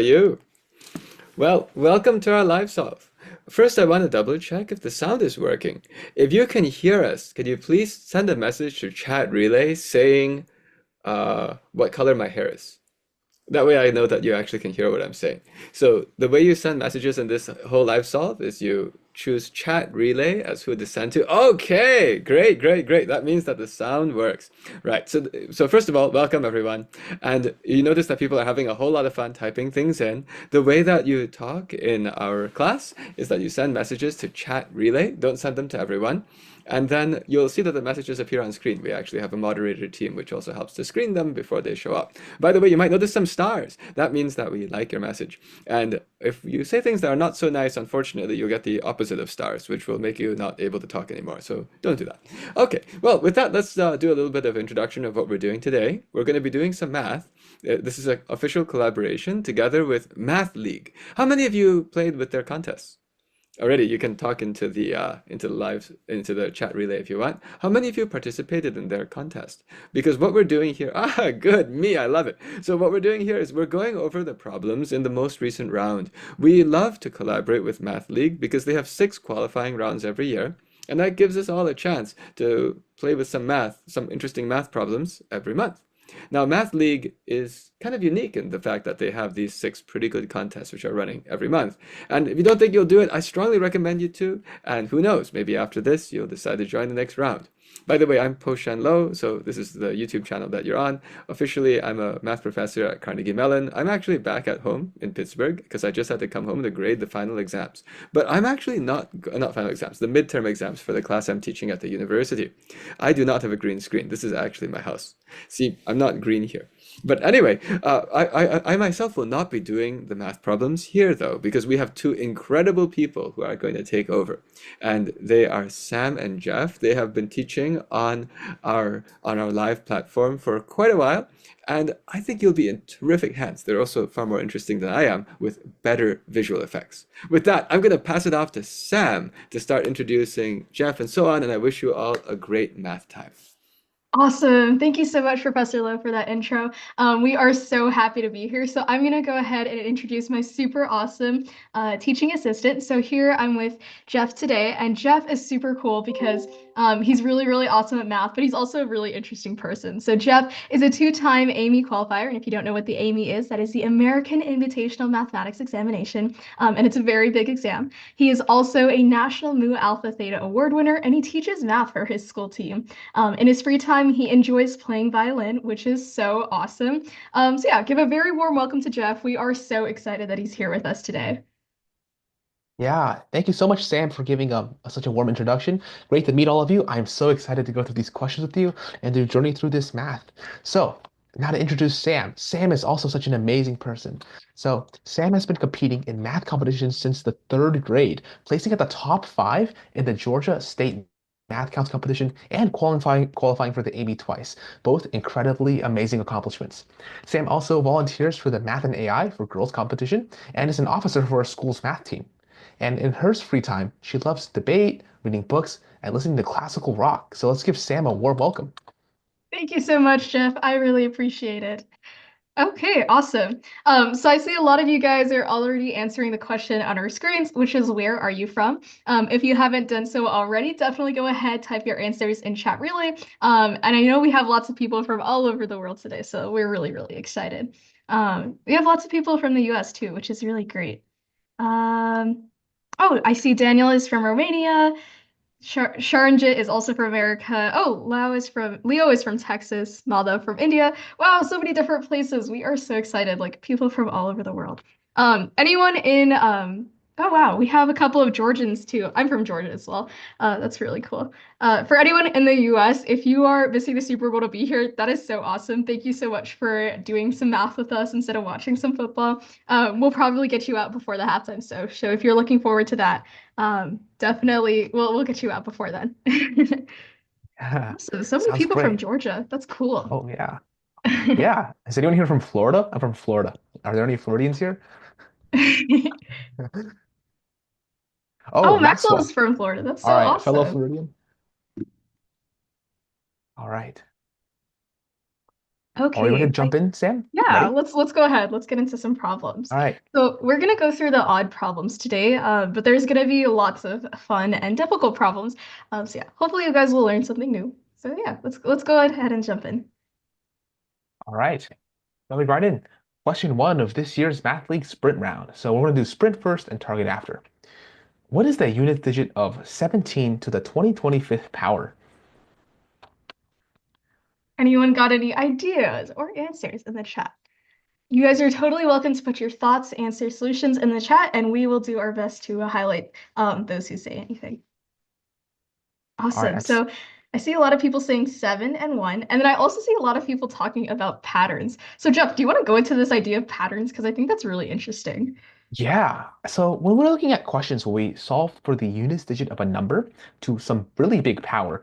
are you? Well, welcome to our live solve. First, I want to double check if the sound is working. If you can hear us, could you please send a message to chat relay saying what color my hair is? That way I know that you actually can hear what I'm saying. So the way you send messages in this whole live solve is you choose chat relay as who to send to. Okay, great, great, great. That means that the sound works. Right. So first of all, welcome everyone. And you notice that people are having a whole lot of fun typing things in. The way that you talk in our class is that you send messages to chat relay. Don't send them to everyone. And then you'll see that the messages appear on screen. We actually have a moderator team which also helps to screen them before they show up. By the way, you might notice some stars. That means that we like your message. And if you say things that are not so nice, unfortunately, you'll get the opposite of stars, which will make you not able to talk anymore. So don't do that. Okay, well, with that, let's do a little bit of introduction of what we're doing today. We're going to be doing some math. This is an official collaboration together with Math League. How many of you played with their contests? Already, you can talk into the chat relay if you want. How many of you participated in their contest? Because what we're doing here, good, me, I love it. So what we're doing here is we're going over the problems in the most recent round. We love to collaborate with Math League because they have 6 qualifying rounds every year, and that gives us all a chance to play with some interesting math problems every month. Now, Math League is kind of unique in the fact that they have these 6 pretty good contests which are running every month. And if you don't think you'll do it, I strongly recommend you to. And who knows, maybe after this, you'll decide to join the next round. By the way, I'm Po-Shen Loh, so this is the YouTube channel that you're on. Officially, I'm a math professor at Carnegie Mellon. I'm actually back at home in Pittsburgh because I just had to come home to grade the final exams. But I'm actually not final exams, the midterm exams for the class I'm teaching at the university. I do not have a green screen. This is actually my house. See, I'm not green here. But anyway, I myself will not be doing the math problems here though, because we have 2 incredible people who are going to take over. And they are Sam and Jeff. They have been teaching on our live platform for quite a while. And I think you'll be in terrific hands. They're also far more interesting than I am with better visual effects. With that, I'm going to pass it off to Sam to start introducing Jeff and so on. And I wish you all a great math time. Awesome. Thank you so much, Professor Lowe, for that intro. We are so happy to be here. So I'm going to go ahead and introduce my super awesome teaching assistant. So here I'm with Jeff today, and Jeff is super cool because he's really, really awesome at math, but he's also a really interesting person. So Jeff is a 2-time Amy qualifier, and if you don't know what the Amy is, that is the American Invitational Mathematics Examination, and it's a very big exam. He is also a National Mu Alpha Theta Award winner, and he teaches math for his school team. In his free time, he enjoys playing violin, which is so awesome. So yeah, give a very warm welcome to Jeff. We are so excited that he's here with us today. Yeah, thank you so much, Sam, for giving such a warm introduction. Great to meet all of you. I'm so excited to go through these questions with you and to journey through this math. So, now to introduce Sam. Sam is also such an amazing person. So, Sam has been competing in math competitions since the 3rd grade, placing at the top 5 in the Georgia State Math Counts competition and qualifying for the Amy twice. Both incredibly amazing accomplishments. Sam also volunteers for the Math and AI for Girls competition and is an officer for our school's math team. And in her free time, she loves debate, reading books, and listening to classical rock. So let's give Sam a warm welcome. Thank you so much, Jeff. I really appreciate it. Okay, awesome. So I see a lot of you guys are already answering the question on our screens, which is where are you from? If you haven't done so already, definitely go ahead, type your answers in chat relay. And I know we have lots of people from all over the world today, so we're really, really excited. We have lots of people from the US too, which is really great. Um, oh, I see Daniel is from Romania. Sharanjit is also from America. Oh, Leo is from Texas. Malda from India. Wow, so many different places. We are so excited, like people from all over the world. Anyone in oh wow, we have a couple of Georgians too. I'm from Georgia as well. That's really cool. For anyone in the US, if you are missing the Super Bowl to be here, that is so awesome. Thank you so much for doing some math with us instead of watching some football. We'll probably get you out before the halftime show. So if you're looking forward to that, definitely we'll get you out before then. Yeah, Awesome. So many sounds people from great. Georgia. That's cool. Oh, yeah. Yeah. Is anyone here from Florida? I'm from Florida. Are there any Floridians here? Oh, Oh, Maxwell's Maxwell. from Florida. That's All so right, fellow awesome. Floridian. All right. Are we ready to Okay, jump in, Sam? yeah, Ready? let's go ahead. Let's get into some problems. All right. So we're gonna go through the odd problems today, but there's gonna be lots of fun and difficult problems. So yeah, hopefully you guys will learn something new. So yeah, let's go ahead and jump in. All right. Jumping right in. Question one of this year's Math League sprint round. So we're going to do sprint first and target after. What is the unit digit of 17 to the 2025th power? Anyone got any ideas or answers in the chat? You guys are totally welcome to put your thoughts, answers, solutions in the chat, and we will do our best to highlight those who say anything. All right. Awesome. That's So I see a lot of people saying 7 and 1, and then I also see a lot of people talking about patterns. So Jeff, do you want to go into this idea of patterns? Because I think that's really interesting. Yeah. So when we're looking at questions where we solve for the units digit of a number to some really big power,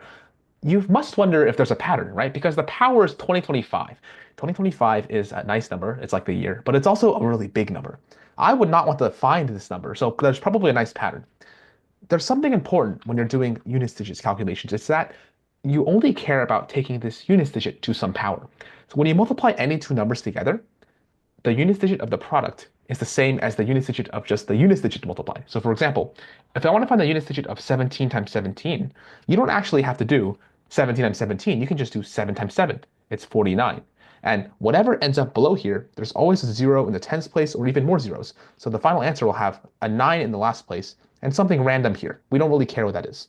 you must wonder if there's a pattern, right? Because the power is 2025. 2025 is a nice number. It's like the year, but it's also a really big number. I would not want to find this number, so there's probably a nice pattern. There's something important when you're doing units digits calculations. It's that you only care about taking this units digit to some power. So when you multiply any two numbers together, the units digit of the product is the same as the units digit of just the units digit multiplied. So for example, if I want to find the units digit of 17 times 17, you don't actually have to do 17 times 17. You can just do 7 times 7. It's 49. And whatever ends up below here, there's always a 0 in the tens place or even more zeros. So the final answer will have a 9 in the last place and something random here. We don't really care what that is.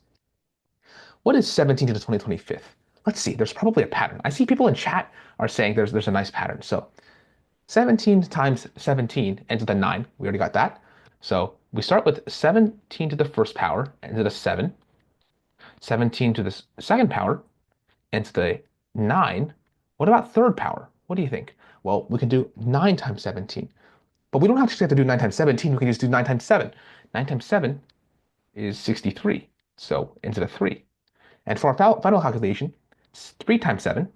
What is 17 to the 2025th? Let's see, there's probably a pattern. I see people in chat are saying there's a nice pattern. So 17 times 17 ends with a 9. We already got that. So we start with 17 to the first power, ends with a 7. 17 to the second power, ends with a 9. What about third power? What do you think? Well, we can do 9 times 17. But we don't actually have to do 9 times 17. We can just do 9 times 7. 9 times 7 is 63. So ends with a 3. And for our final calculation, 3 times 7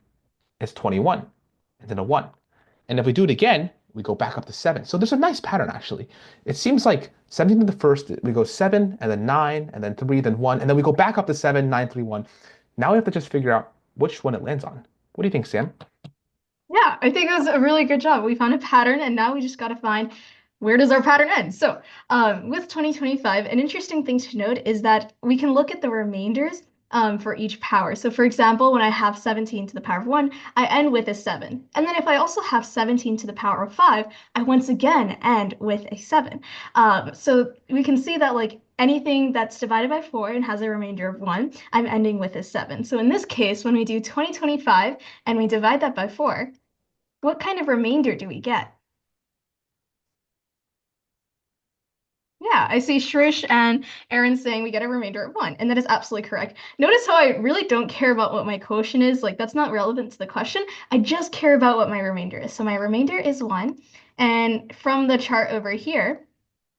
is 21. And then a 1. And if we do it again, we go back up to 7. So there's a nice pattern, actually. It seems like 17 to the first, we go 7, and then 9, and then 3, then 1, and then we go back up to 7, 9, 3, 1. Now we have to just figure out which one it lands on. What do you think, Sam? Yeah, I think it was a really good job. We found a pattern, and now we just got to find where does our pattern end. So, with 2025, an interesting thing to note is that we can look at the remainders for each power. So, for example, when I have 17 to the power of 1, I end with a 7. And then if I also have 17 to the power of 5, I once again end with a 7. So we can see that like anything that's divided by 4 and has a remainder of 1, I'm ending with a 7. So in this case, when we do 2025 and we divide that by 4, what kind of remainder do we get? Yeah, I see Shrish and Aaron saying we get a remainder of 1, and that is absolutely correct. Notice how I really don't care about what my quotient is. Like, that's not relevant to the question. I just care about what my remainder is. So my remainder is 1. And from the chart over here,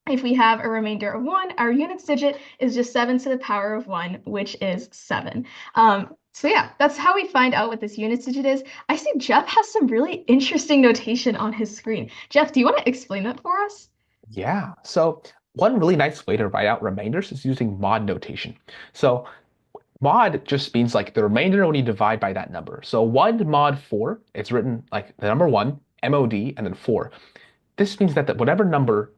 if we have a remainder of 1, our units digit is just 7 to the power of 1, which is 7. So yeah, that's how we find out what this units digit is. I see Jeff has some really interesting notation on his screen. Jeff, do you want to explain that for us? Yeah. So one really nice way to write out remainders is using mod notation. So mod just means like the remainder when you divide by that number. So 1 mod 4, it's written like the number 1, mod, and then 4. This means that whatever number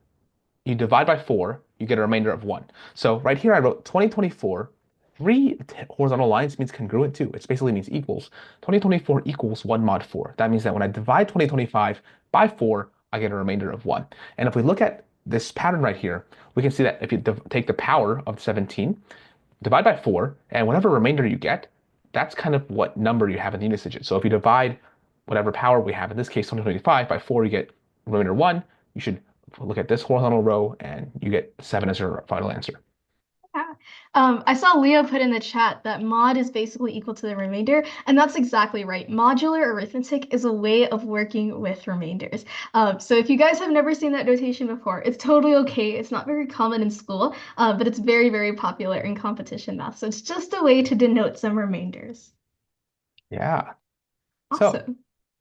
you divide by 4, you get a remainder of 1. So right here I wrote 2024. 3 horizontal lines means congruent too. It basically means equals. 2024 equals 1 mod 4. That means that when I divide 2025 by 4, I get a remainder of 1. And if we look at this pattern right here, we can see that if you take the power of 17, divide by 4, and whatever remainder you get, that's kind of what number you have in the units digit. So if you divide whatever power we have, in this case 2025, by 4, you get remainder 1. You should look at this horizontal row, and you get 7 as your final answer. Yeah. I saw Leo put in the chat that mod is basically equal to the remainder, and that's exactly right. Modular arithmetic is a way of working with remainders. So if you guys have never seen that notation before, it's totally okay. It's not very common in school, but it's very, very popular in competition math. So it's just a way to denote some remainders. Yeah. So Awesome.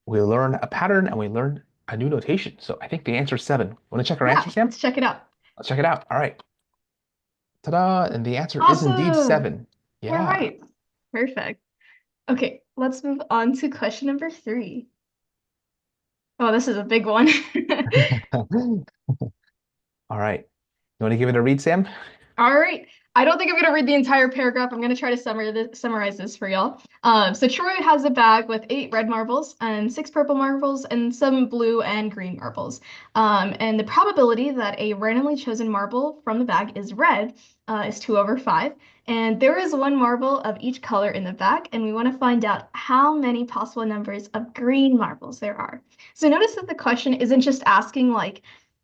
we learn a pattern and we learn a new notation. So I think the answer is 7. Want to check our Yeah, answer, Sam? let's check it out. Let's check it out. All right. Ta-da! And the answer is indeed Awesome. 7. We're Yeah. right. Perfect. Okay, let's move on to question number 3. Oh, this is a big one. All right. You want to give it a read, Sam? All right. I don't think I'm going to read the entire paragraph. I'm going to try to summarize this for y'all. So Troy has a bag with 8 red marbles and 6 purple marbles and some blue and green marbles. And the probability that a randomly chosen marble from the bag is red is 2/5. And there is 1 marble of each color in the bag, and we want to find out how many possible numbers of green marbles there are. So notice that the question isn't just asking like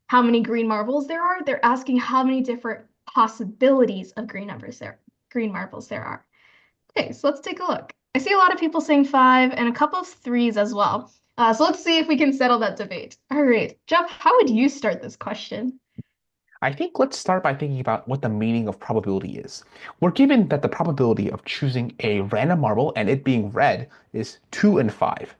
how many green marbles there are. They're asking how many different possibilities of green marbles there are. Okay, so let's take a look. I see a lot of people saying 5 and a couple of 3s as well. So let's see if we can settle that debate. All right, Jeff, how would you start this question? I think let's start by thinking about what the meaning of probability is. We're given that the probability of choosing a random marble and it being red is 2 and 5.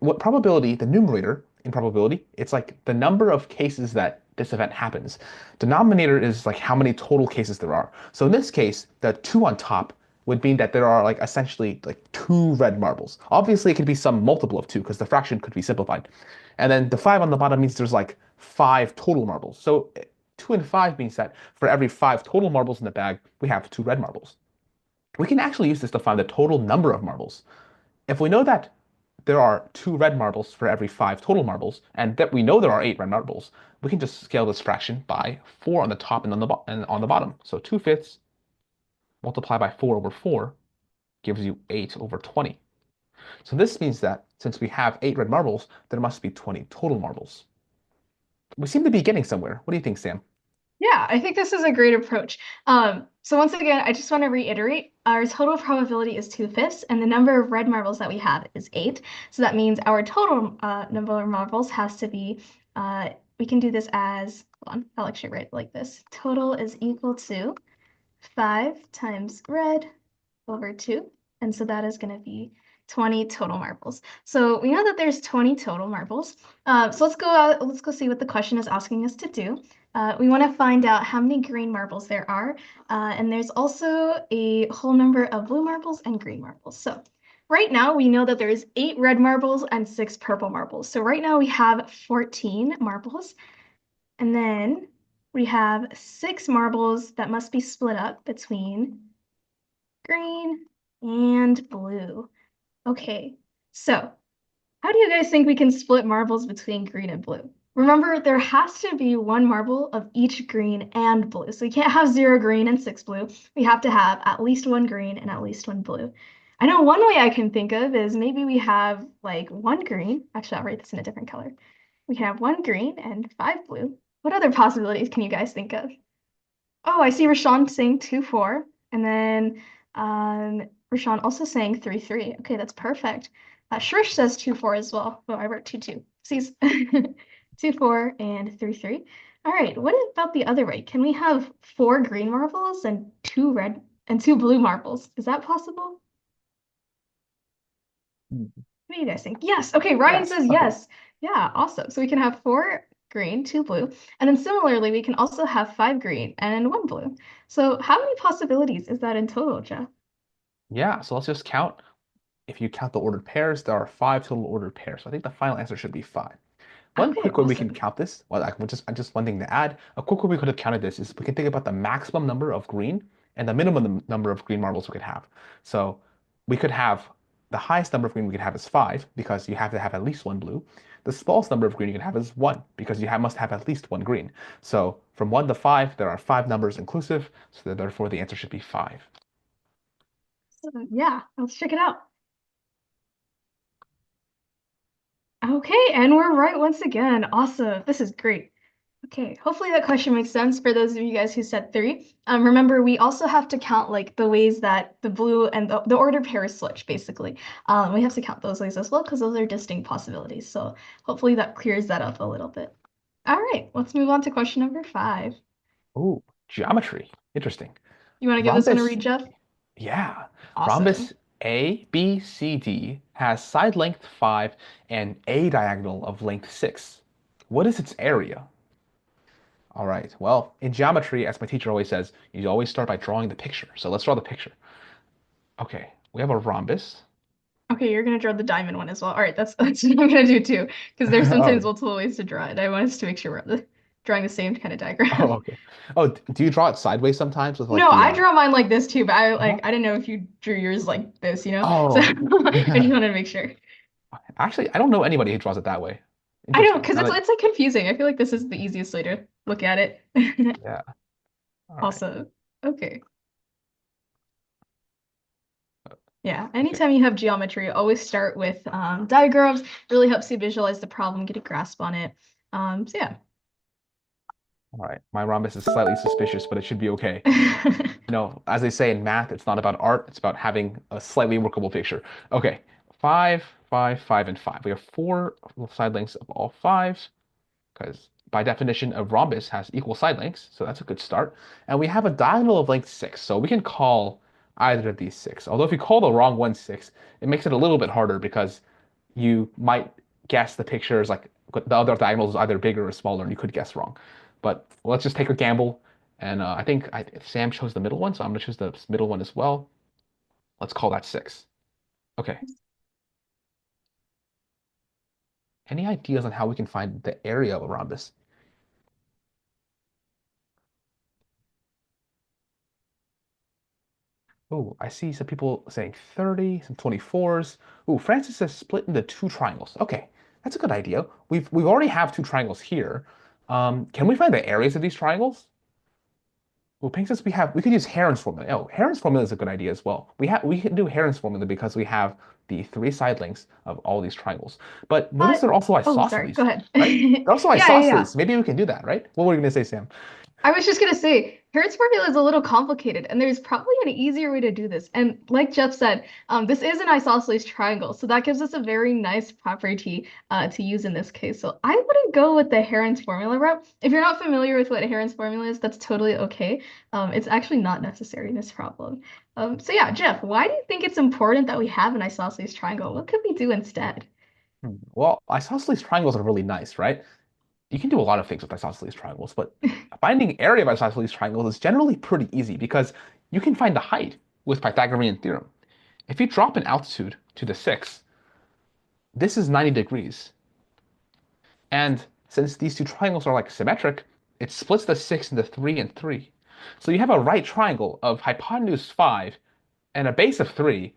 What probability, the numerator in probability, it's like the number of cases that this event happens. Denominator is like how many total cases there are. So in this case, the 2 on top would mean that there are like essentially like 2 red marbles. Obviously, it could be some multiple of 2 because the fraction could be simplified. And then the 5 on the bottom means there's like 5 total marbles. So 2 and 5 means that for every 5 total marbles in the bag, we have 2 red marbles. We can actually use this to find the total number of marbles. If we know that there are 2 red marbles for every 5 total marbles, and that we know there are 8 red marbles, we can just scale this fraction by 4 on the top and on the bottom. So 2/5 multiplied by 4/4 gives you 8/20. So this means that since we have 8 red marbles, there must be 20 total marbles. We seem to be getting somewhere. What do you think, Sam? Yeah, I think this is a great approach. So once again, I just want to reiterate, our total probability is 2/5, and the number of red marbles that we have is 8. So that means our total number of marbles has to be, we can do this as, hold on, I'll actually write it like this. Total is equal to 5 times red over 2. And so that is going to be 20 total marbles. So we know that there's 20 total marbles. So let's go see what the question is asking us to do. We want to find out how many green marbles there are. And there's also a whole number of blue marbles and green marbles. So right now we know that there's 8 red marbles and 6 purple marbles. So right now we have 14 marbles. And then we have 6 marbles that must be split up between green and blue. Okay, so how do you guys think we can split marbles between green and blue? Remember, there has to be 1 marble of each green and blue. So we can't have 0 green and 6 blue. We have to have at least 1 green and at least 1 blue. I know one way I can think of is maybe we have like 1 green. Actually, I'll write this in a different color. We can have 1 green and 5 blue. What other possibilities can you guys think of? Oh, I see Rashawn saying 2/4, and then Rashawn also saying 3/3. Okay, that's perfect. Shrish says 2/4 as well. Oh, I wrote 2/2. See, 2/4 and 3/3. All right, what about the other way? Can we have 4 green marbles and 2 red and 2 blue marbles? Is that possible? What do you guys think? Yes. Okay, Ryan Yes. says Okay. yes. Yeah, awesome. So we can have 4 green, 2 blue. And then similarly, we can also have 5 green and 1 blue. So how many possibilities is that in total, Jeff? Yeah, so let's just count. If you count the ordered pairs, there are 5 total ordered pairs. So I think the final answer should be 5. One Okay, quick way we can awesome. count this, well, just one thing to add, a quick way we could have counted this is we can think about the maximum number of green and the minimum number of green marbles we could have. So we could have the highest number of green we could have is 5 because you have to have at least 1 blue. The smallest number of green you can have is 1 because must have at least 1 green. So from 1 to 5, there are 5 numbers inclusive, so therefore the answer should be 5. So, yeah, let's check it out. Okay, and we're right once again. Awesome. This is great. Okay, hopefully that question makes sense for those of you guys who said 3. Remember, we also have to count like the ways that the blue and the order pairs switch, basically. We have to count those ways as well because those are distinct possibilities. So hopefully that clears that up a little bit. All right, let's move on to question number 5. Ooh, geometry. Interesting. You want to give this one a Rhombus, read, Jeff? yeah. Awesome. Rhombus ABCD has side length 5 and a diagonal of length 6. What is its area? All right, well, in geometry, as my teacher always says, you always start by drawing the picture. So let's draw the picture. Okay, we have a rhombus. Okay, you're gonna draw the diamond one as well. All right, that's what I'm gonna do too, because there's sometimes Oh, multiple ways to draw it. I want us to make sure we're drawing the same kind of oh, diagram. okay. Oh, do you draw it sideways sometimes with like No, the I draw mine like this too, but uh-huh. I didn't know if you drew yours like this, you know? So Oh. I just wanted to make sure. Actually, I don't know anybody who draws it that way. I don't, Interesting. because Now that it's like confusing. I feel like this is the easiest way to look at it. yeah. All right. Also, okay. Uh, Yeah, Okay. anytime you have geometry, always start with diagrams. Really helps you visualize the problem, get a grasp on it. So yeah. All right. My rhombus is slightly suspicious, but it should be okay. As they say in math, it's not about art, it's about having a slightly workable picture. Okay, 5, 5, 5, and 5. We have 4 side lengths of all 5, because by definition, a rhombus has equal side lengths, so that's a good start. And we have a diagonal of length 6, so we can call either of these 6. Although if you call the wrong one 6, it makes it a little bit harder because you might guess the picture is like the other diagonal is either bigger or smaller, and you could guess wrong. But let's just take a gamble. And I think Sam chose the middle one, so I'm going to choose the middle one as well. Let's call that 6. Okay. Any ideas on how we can find the area of a rhombus? Oh, I see some people saying 30, some 24s. Oh, Francis says split into 2 triangles. Okay, that's a good idea. We already have 2 triangles here. Can we find the areas of these triangles? Well, Pink says we could use Heron's formula. Oh, Heron's formula is a good idea as well. We can do Heron's formula because we have the 3 side lengths of all these triangles. But notice But they're also oh, sorry. Go isosceles, ahead. right? They're also Yeah, yeah, yeah. isosceles. Maybe we can do that, right? What were you going to say, Sam? I was just gonna say, Hertz formula is a little complicated, and there's probably an easier way to do this. And like Jeff said, this is an isosceles triangle, so that gives us a very nice property to use in this case. So I wouldn't go with the Heron's formula route. If you're not familiar with what Heron's formula is, that's totally okay. It's actually not necessary in this problem. So yeah, Jeff, why do you think it's important that we have an isosceles triangle? What could we do instead? Well, isosceles triangles are really nice, right? You can do a lot of things with isosceles triangles, but finding area of isosceles triangles is generally pretty easy because you can find the height with Pythagorean theorem. If you drop an altitude to the 6, this is 90 degrees. And since these 2 triangles are like symmetric, it splits the 6 into 3 and 3. So you have a right triangle of hypotenuse 5 and a base of 3.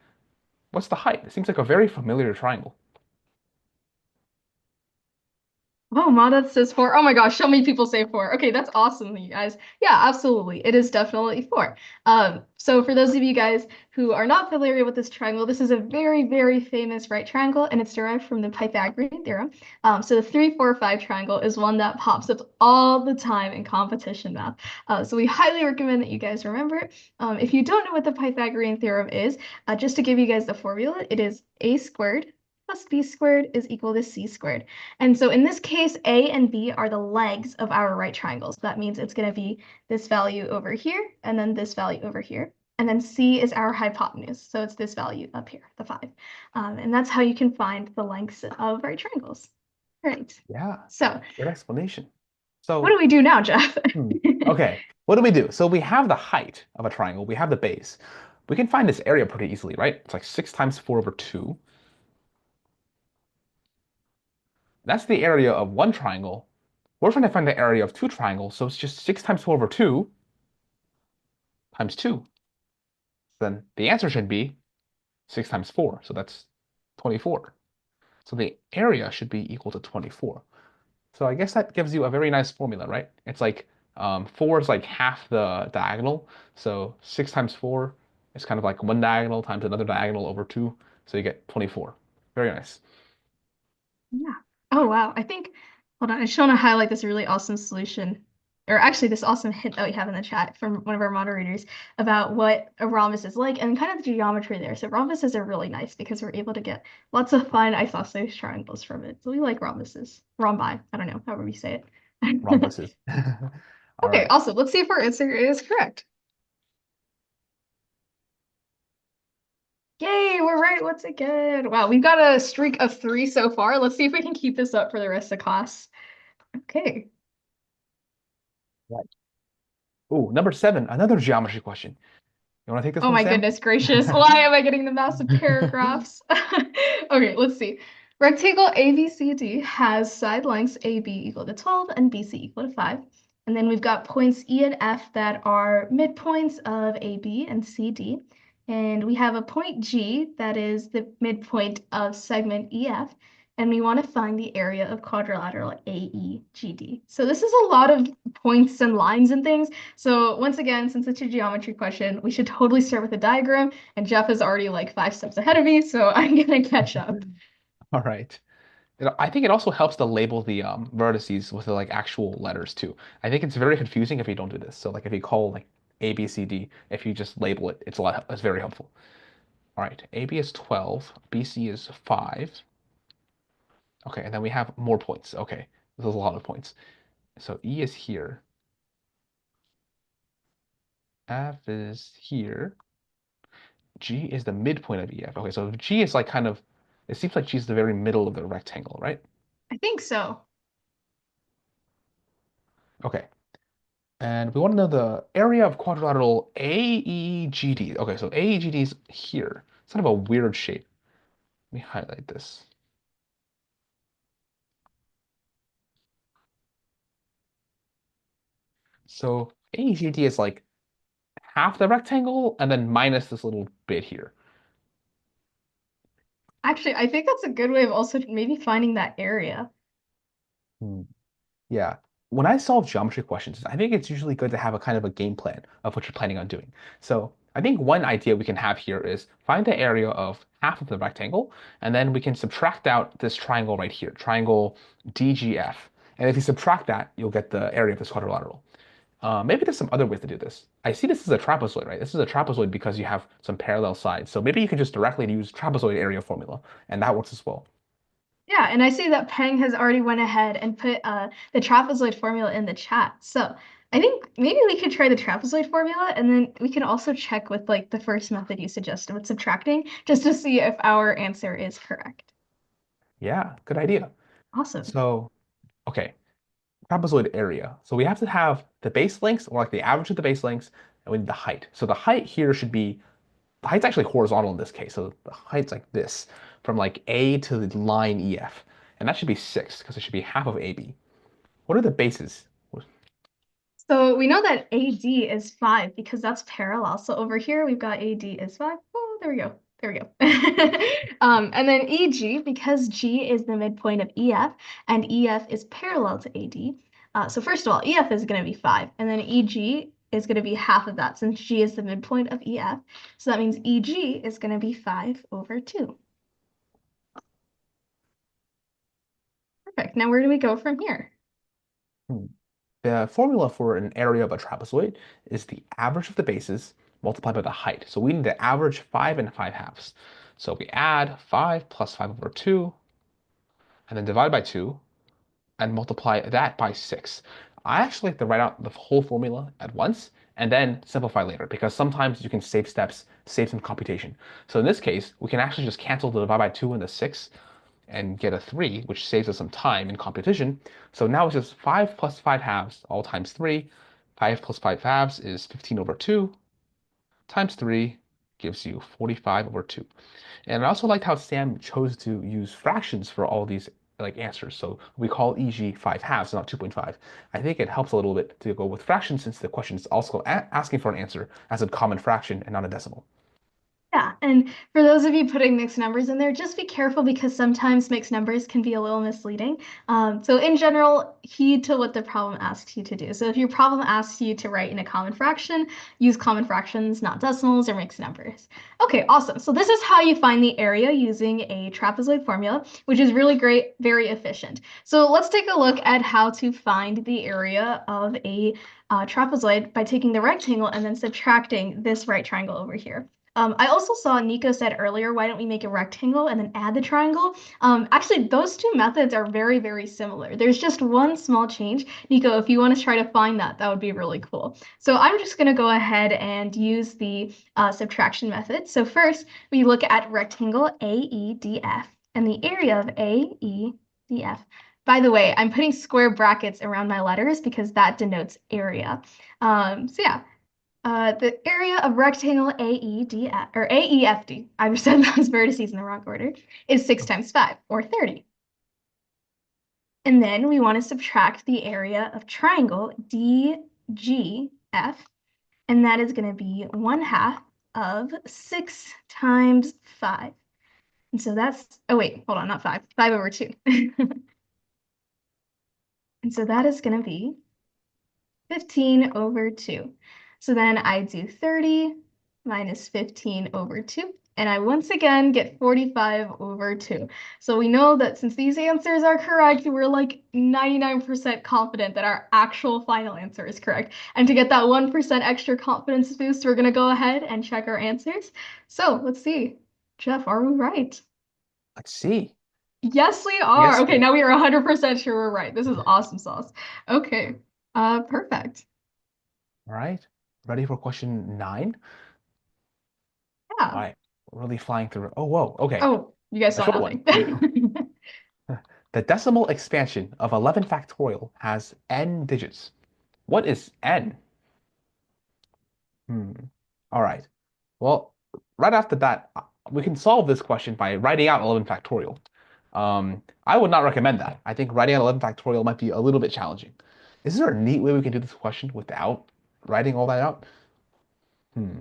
What's the height? It seems like a very familiar triangle. Oh, Madat says 4. Oh my gosh, so many people say 4. Okay, that's awesome, you guys. Yeah, absolutely. It is definitely 4. So for those of you guys who are not familiar with this triangle, this is a very, very famous right triangle, and it's derived from the Pythagorean theorem. So the 3, 4, 5 triangle is one that pops up all the time in competition math. So we highly recommend that you guys remember it. If you don't know what the Pythagorean theorem is, just to give you guys the formula, it is a squared plus b squared is equal to c squared. And so in this case, A and B are the legs of our right triangle. So that means it's going to be this value over here, and then this value over here. And then C is our hypotenuse. So it's this value up here, the 5. And that's how you can find the lengths of right triangles. All right. Yeah, So good explanation. what do So, we do now, Jeff? okay, what do we do? So we have the height of a triangle, we have the base. We can find this area pretty easily, right? It's like 6 times 4 over 2. That's the area of one triangle. We're trying to find the area of 2 triangles, so it's just 6 times 4 over 2 times 2. Then the answer should be 6 times 4, so that's 24. So the area should be equal to 24. So I guess that gives you a very nice formula, right? It's like 4 is like half the diagonal, so 6 times 4 is kind of like one diagonal times another diagonal over 2, so you get 24. Very nice. Yeah. Oh, wow. Hold on, I just want to highlight this really awesome solution, or actually this awesome hint that we have in the chat from one of our moderators about what a rhombus is like and kind of the geometry there. So rhombuses are really nice because we're able to get lots of fun isosceles triangles from it. So we like rhombuses. Rhombi, I don't know, however you say it. Rhombuses. All Okay, right. awesome. Let's see if our answer is correct. Yay, we're right once again. Wow, we've got a streak of 3 so far. Let's see if we can keep this up for the rest of class. Okay. Right. Oh, number 7, another geometry question. You want to take this Oh one, my Sam? goodness gracious. Why am I getting the massive paragraphs? Okay, let's see. Rectangle ABCD has side lengths AB equal to 12 and BC equal to 5. And then we've got points E and F that are midpoints of AB and CD. And we have a point G that is the midpoint of segment EF. And we want to find the area of quadrilateral AEGD. So this is a lot of points and lines and things. So once again, since it's a geometry question, we should totally start with a diagram. And Jeff is already like 5 steps ahead of me, so I'm gonna catch up. All right. I think it also helps to label the vertices with the like actual letters too. I think it's very confusing if you don't do this. So like if you call like A, B, C, D, if you just label it, it's very helpful. All right, AB is 12, BC is 5. Okay, and then we have more points. Okay, this is a lot of points. So E is here, F is here, G is the midpoint of EF. Okay, so G is like kind of, it seems like G is the very middle of the rectangle, right? I think so. Okay, and we want to know the area of quadrilateral AEGD. Okay, so AEGD is here. It's kind of a weird shape. Let me highlight this. So AEGD is like half the rectangle and then minus this little bit here. Actually, I think that's a good way of also maybe finding that area. Hmm. Yeah. When I solve geometry questions, I think it's usually good to have a kind of a game plan of what you're planning on doing. So I think one idea we can have here is find the area of half of the rectangle, and then we can subtract out this triangle right here, triangle DGF. And if you subtract that, you'll get the area of this quadrilateral. Maybe there's some other ways to do this. I see this is a trapezoid, right? This is a trapezoid because you have some parallel sides. So maybe you can just directly use trapezoid area formula, and that works as well. Yeah, and I see that Peng has already went ahead and put the trapezoid formula in the chat. So I think maybe we could try the trapezoid formula, and then we can also check with like the first method you suggested with subtracting, just to see if our answer is correct. Yeah, good idea. Awesome. So, okay, trapezoid area. So we have to have the base lengths, or like the average of the base lengths, and we need the height. So the height here should be, the height's actually horizontal in this case. So the height's like this, from like A to the line EF. And that should be 6, because it should be half of AB. What are the bases? So we know that AD is 5 because that's parallel. So over here we've got AD is 5. Oh, there we go. There we go. And then EG, because G is the midpoint of EF, and EF is parallel to AD. So first of all, EF is going to be 5, and then EG is going to be half of that since G is the midpoint of EF. So that means EG is going to be 5/2. Perfect. Now where do we go from here? Hmm. The formula for an area of a trapezoid is the average of the bases multiplied by the height. So we need to average 5 and 5/2. So we add 5 plus 5/2, and then divide by 2, and multiply that by 6. I actually like to write out the whole formula at once and then simplify later because sometimes you can save steps, save some computation. So in this case, we can actually just cancel the divide by 2 and the 6 and get a 3, which saves us some time in computation. So now it's just 5 plus 5/2 all times 3. 5 plus 5/2 is 15/2 times 3 gives you 45/2. And I also liked how Sam chose to use fractions for all these like answers. So we call EG 5/2, not 2.5. I think it helps a little bit to go with fractions since the question is also asking for an answer as a common fraction and not a decimal. Yeah, and for those of you putting mixed numbers in there, just be careful because sometimes mixed numbers can be a little misleading. So in general, heed to what the problem asks you to do. So if your problem asks you to write in a common fraction, use common fractions, not decimals or mixed numbers. Okay, awesome. So this is how you find the area using a trapezoid formula, which is really great, very efficient. So let's take a look at how to find the area of a trapezoid by taking the rectangle and then subtracting this right triangle over here. I also saw Nico said earlier, why don't we make a rectangle and then add the triangle? Actually, those two methods are very, very similar. There's just one small change. Nico, if you want to try to find that, that would be really cool. So I'm just going to go ahead and use the subtraction method. So first, we look at rectangle AEDF and the area of AEDF. By the way, I'm putting square brackets around my letters because that denotes area. So yeah. The area of rectangle AEDF or AEFD, I just said those vertices in the wrong order, is 6 times 5, or 30. And then we want to subtract the area of triangle DGF, and that is going to be 1/2 of 6 times 5. And so that's, oh wait, hold on, not 5, 5 over 2. And so that is going to be 15 over 2. So then I do 30 minus 15 over 2. And I once again get 45 over 2. So we know that since these answers are correct, we're like 99% confident that our actual final answer is correct. And to get that 1% extra confidence boost, we're going to go ahead and check our answers. So let's see. Jeff, are we right? Let's see. Yes, we are. Yes, Okay, now we are 100% sure we're right. This is awesome sauce. Okay, perfect. All right. Ready for question 9? Yeah. All right. Really flying through. Oh, whoa. Okay. Oh, you guys A saw short one. nothing. The decimal expansion of 11 factorial has n digits. What is n? Hmm. All right. Well, right after that, we can solve this question by writing out 11 factorial. I would not recommend that. I think writing out 11 factorial might be a little bit challenging. Is there a neat way we can do this question without writing all that out? Hmm.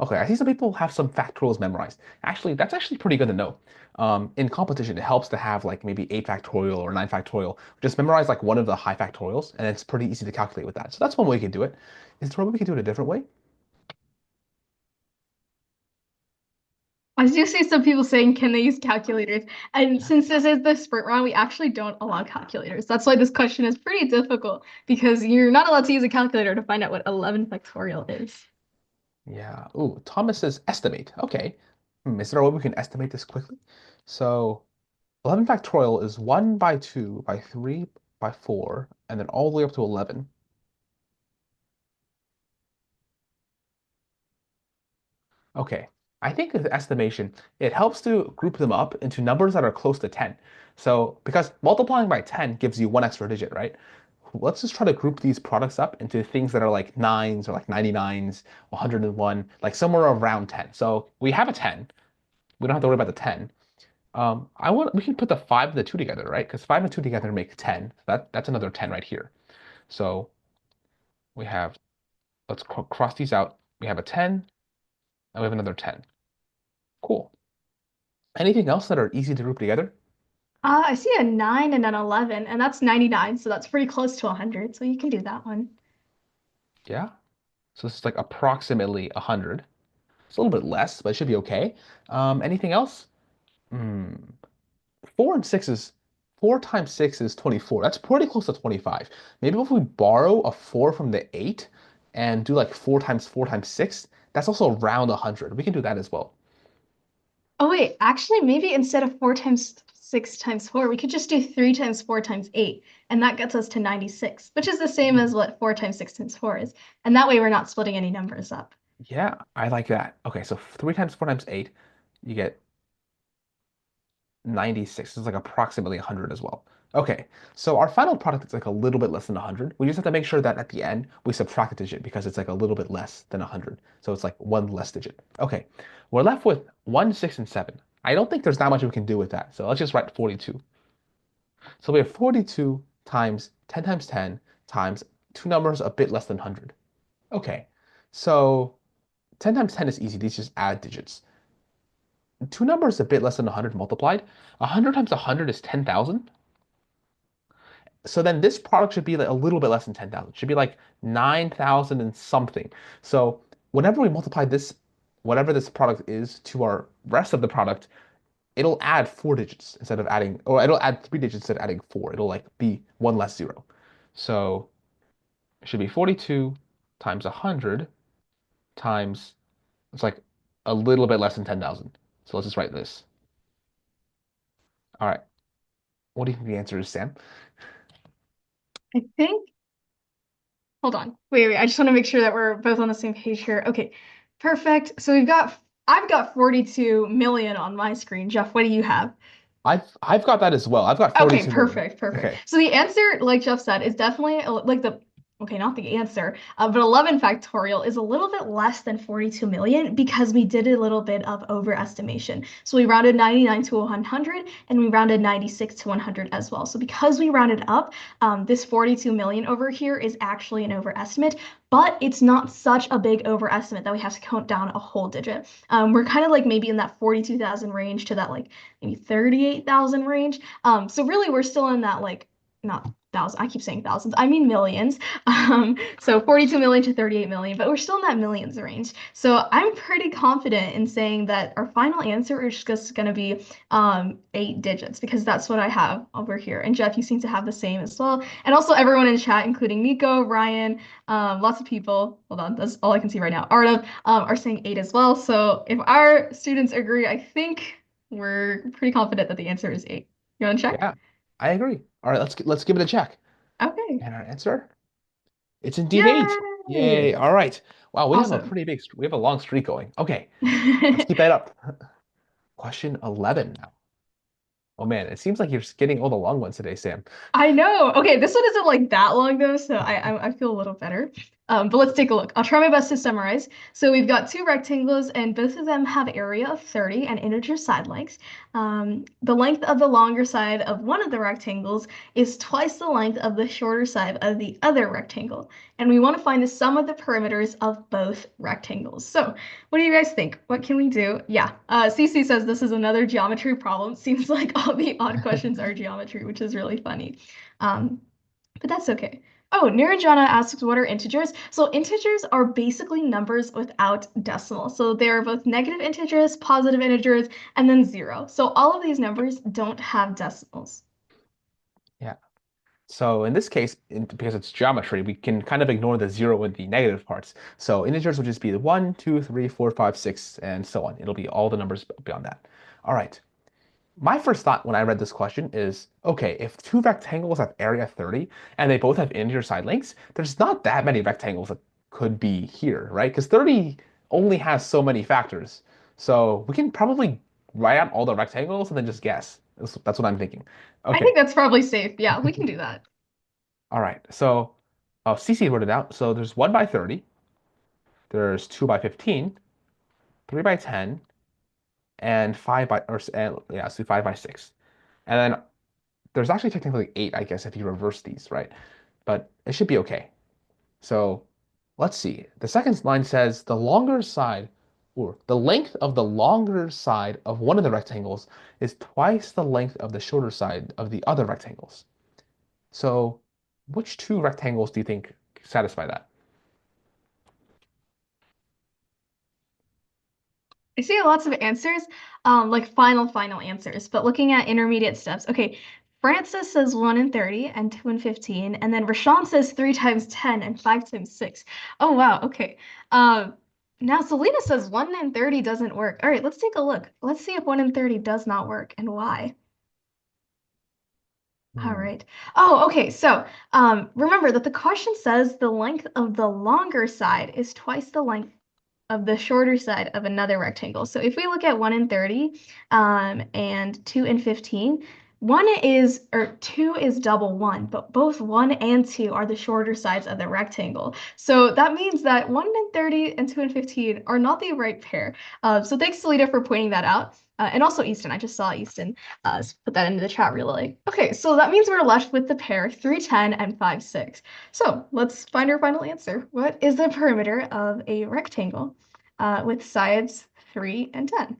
Okay, I see some people have some factorials memorized. Actually, that's actually pretty good to know. In competition, it helps to have like maybe 8 factorial or 9 factorial. Just memorize like one of the high factorials, and it's pretty easy to calculate with that. So that's one way you can do it. Is there a way we can do it a different way? I do see some people saying, can they use calculators? And since this is the sprint round, we actually don't allow calculators. That's why this question is pretty difficult because you're not allowed to use a calculator to find out what 11 factorial is. Yeah. Ooh, Thomas says estimate. Okay. Is there a way we can estimate this quickly? So 11 factorial is 1 by 2 by 3 by 4, and then all the way up to 11. Okay, I think with estimation, it helps to group them up into numbers that are close to 10. So, because multiplying by 10 gives you one extra digit, right? Let's just try to group these products up into things that are like 9s or like 99s, 101, like somewhere around 10. So we have a 10. We don't have to worry about the 10. We can put the 5 and the 2 together, right? Because 5 and 2 together make 10. That's another 10 right here. So we have, let's cross these out. We have a 10, and we have another 10. Cool. Anything else that are easy to group together? I see a 9 and an 11, and that's 99, so that's pretty close to 100, so you can do that one. Yeah. So this is like approximately 100. It's a little bit less, but it should be okay. Anything else? Hmm. 4 and 6 is 4 times 6 is 24. That's pretty close to 25. Maybe if we borrow a 4 from the 8 and do like 4 times 6, that's also around 100. We can do that as well. Oh wait, actually maybe instead of 4 times 6 times 4, we could just do 3 times 4 times 8, and that gets us to 96, which is the same as what 4 times 6 times 4 is. And that way we're not splitting any numbers up. Yeah, I like that. Okay, so 3 times 4 times 8, you get 96. It's like approximately 100 as well. Okay, so our final product is like a little bit less than 100. We just have to make sure that at the end we subtract a digit because it's like a little bit less than 100. So it's like one less digit. Okay, we're left with 1, 6, and 7. I don't think there's not much we can do with that. So let's just write 42. So we have 42 times 10 times 10 times two numbers a bit less than 100. Okay, so 10 times 10 is easy. These just add digits. Two numbers a bit less than 100 multiplied. 100 times 100 is 10,000. So then this product should be like a little bit less than 10,000. Should be like 9,000 and something. So whenever we multiply this, whatever this product is to our rest of the product, it'll add 4 digits instead of adding, or it'll add 3 digits instead of adding 4. It'll like be one less zero. So it should be 42 times 100 times, it's like a little bit less than 10,000. So let's just write this. All right. What do you think the answer is, Sam? I think, hold on. Wait, I just want to make sure that we're both on the same page here. Okay, perfect. So I've got 42 million on my screen. Jeff, what do you have? I've got that as well. I've got Okay, 42 million. perfect, perfect. Okay. So the answer, like Jeff said, is definitely like okay, not the answer, but 11 factorial is a little bit less than 42 million because we did a little bit of overestimation. So we rounded 99 to 100 and we rounded 96 to 100 as well. So because we rounded up, this 42 million over here is actually an overestimate, but it's not such a big overestimate that we have to count down a whole digit. We're kind of like maybe in that 42,000 range to that like maybe 38,000 range. So really we're still in that like not thousand, I keep saying thousands, I mean millions. So 42 million to 38 million, but we're still in that millions range. So I'm pretty confident in saying that our final answer is just going to be 8 digits because that's what I have over here. And Jeff, you seem to have the same as well. And also everyone in chat, including Nico, Ryan, lots of people, hold on, that's all I can see right now, Arda, are saying 8 as well. So if our students agree, I think we're pretty confident that the answer is 8. You want to check? Yeah, I agree. All right, let's give it a check. Okay. And our answer, it's indeed 8. Yay! Yay. All right. Wow, Awesome. we have a long streak going. Okay, let's keep that up. Question 11 now. Oh man, it seems like you're just getting all the long ones today, Sam. I know. Okay, this one isn't like that long though, so I feel a little better. But let's take a look. I'll try my best to summarize. So we've got two rectangles, and both of them have area of 30 and integer side lengths. The length of the longer side of one of the rectangles is twice the length of the shorter side of the other rectangle, and we want to find the sum of the perimeters of both rectangles. So what do you guys think? What can we do? Yeah, CC says this is another geometry problem. Seems like all the odd questions are geometry, which is really funny. Um, but that's okay. Oh, Niranjana asks, what are integers? So integers are basically numbers without decimal. So they are both negative integers, positive integers, and then zero. So all of these numbers don't have decimals. Yeah. So in this case, because it's geometry, we can kind of ignore the 0 and the negative parts. So integers will just be the 1, 2, 3, 4, 5, 6, and so on. It'll be all the numbers beyond that. All right. My first thought when I read this question is, okay, if two rectangles have area 30 and they both have integer side lengths, there's not that many rectangles that could be here, right? Because 30 only has so many factors. So we can probably write out all the rectangles and then just guess. That's what I'm thinking. I Okay. think that's probably safe. Yeah, we can do that. All right. So CC wrote it out. So there's 1 by 30, there's 2 by 15, 3 by 10, and 5 by, or, and, yeah, so 5 by 6. And then there's actually technically 8, I guess, if you reverse these, right? But it should be okay. So let's see. The second line says the longer side, or the length of the longer side of one of the rectangles is twice the length of the shorter side of the other rectangles. So which two rectangles do you think satisfy that? I see lots of answers, like final answers, but looking at intermediate steps. Okay, Francis says 1 and 30 and 2 and 15, and then Rashawn says 3 times 10 and 5 times 6. Oh, wow, okay. Now Selena says 1 and 30 doesn't work. All right, let's take a look. Let's see if 1 and 30 does not work and why. All Hmm. right. Oh, okay. So remember that the question says the length of the longer side is twice the length of the shorter side of another rectangle. So if we look at 1 and 30 and 2 and 15, 2 is double 1, but both 1 and 2 are the shorter sides of the rectangle. So that means that 1 and 30 and 2 and 15 are not the right pair. So thanks, Salita, for pointing that out. And also Easton, I just saw Easton put that into the chat really. Okay, so that means we're left with the pair 310 and 56. So let's find our final answer. What is the perimeter of a rectangle with sides 3 and 10?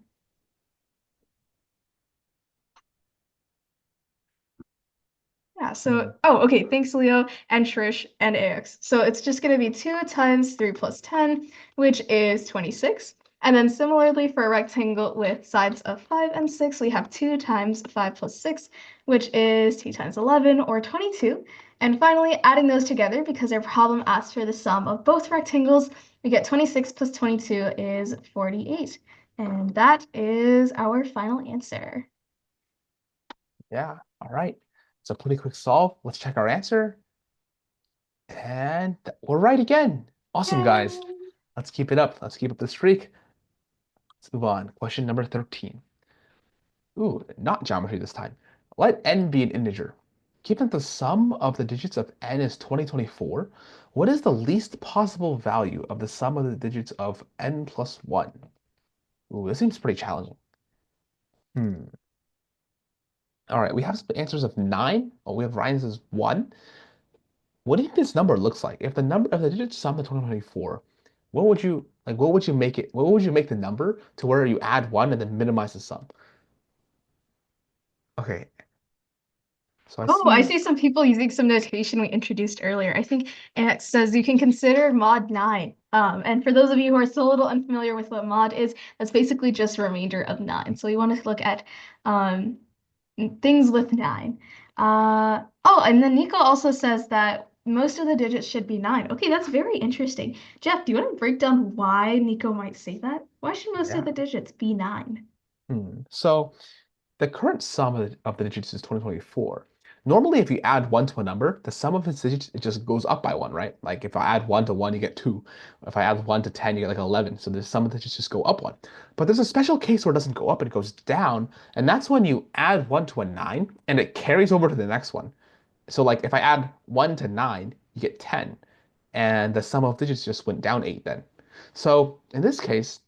Yeah, Hmm. oh, okay, thanks, Leo, and Trish, and AX. So it's just going to be 2 times 3 plus 10, which is 26. And then similarly for a rectangle with sides of 5 and 6, we have 2 times 5 plus 6, which is 2 times 11, or 22. And finally, adding those together, because our problem asks for the sum of both rectangles, we get 26 plus 22 is 48. And that is our final answer. Yeah. All right. It's a pretty quick solve. Let's check our answer. And we're right again. Awesome, guys. Yay! Let's keep it up. Let's keep up the streak. Let's move on. Question number 13. Ooh, not geometry this time. Let n be an integer. Given the sum of the digits of n is 2024, what is the least possible value of the sum of the digits of n plus 1? Ooh, this seems pretty challenging. Hmm. All right, we have some answers of 9. Oh, we have Ryan's as 1. What do you think this number looks like? If the digits sum to 2024, what would you make it? What would you make the number to where you add 1 and then minimize the sum? Okay, so I Oh, I see. see some people using some notation we introduced earlier. I think X says you can consider mod 9. And for those of you who are still a little unfamiliar with what mod is, that's basically just a remainder of 9. So we want to look at um, things with 9. Oh, and then Nico also says that most of the digits should be 9. Okay, that's very interesting. Jeff, do you want to break down why Nico might say that? Why should most of Yeah. the digits be 9? So the current sum of the digits is 2024. Normally, if you add 1 to a number, the sum of its digits, it just goes up by 1, right? Like if I add 1 to 1, you get 2. If I add 1 to 10, you get like 11. So the sum of the digits just go up 1. But there's a special case where it doesn't go up, it goes down. And that's when you add 1 to a 9 and it carries over to the next one. So like if I add 1 to 9, you get 10. And the sum of digits just went down 8 then. So in this case,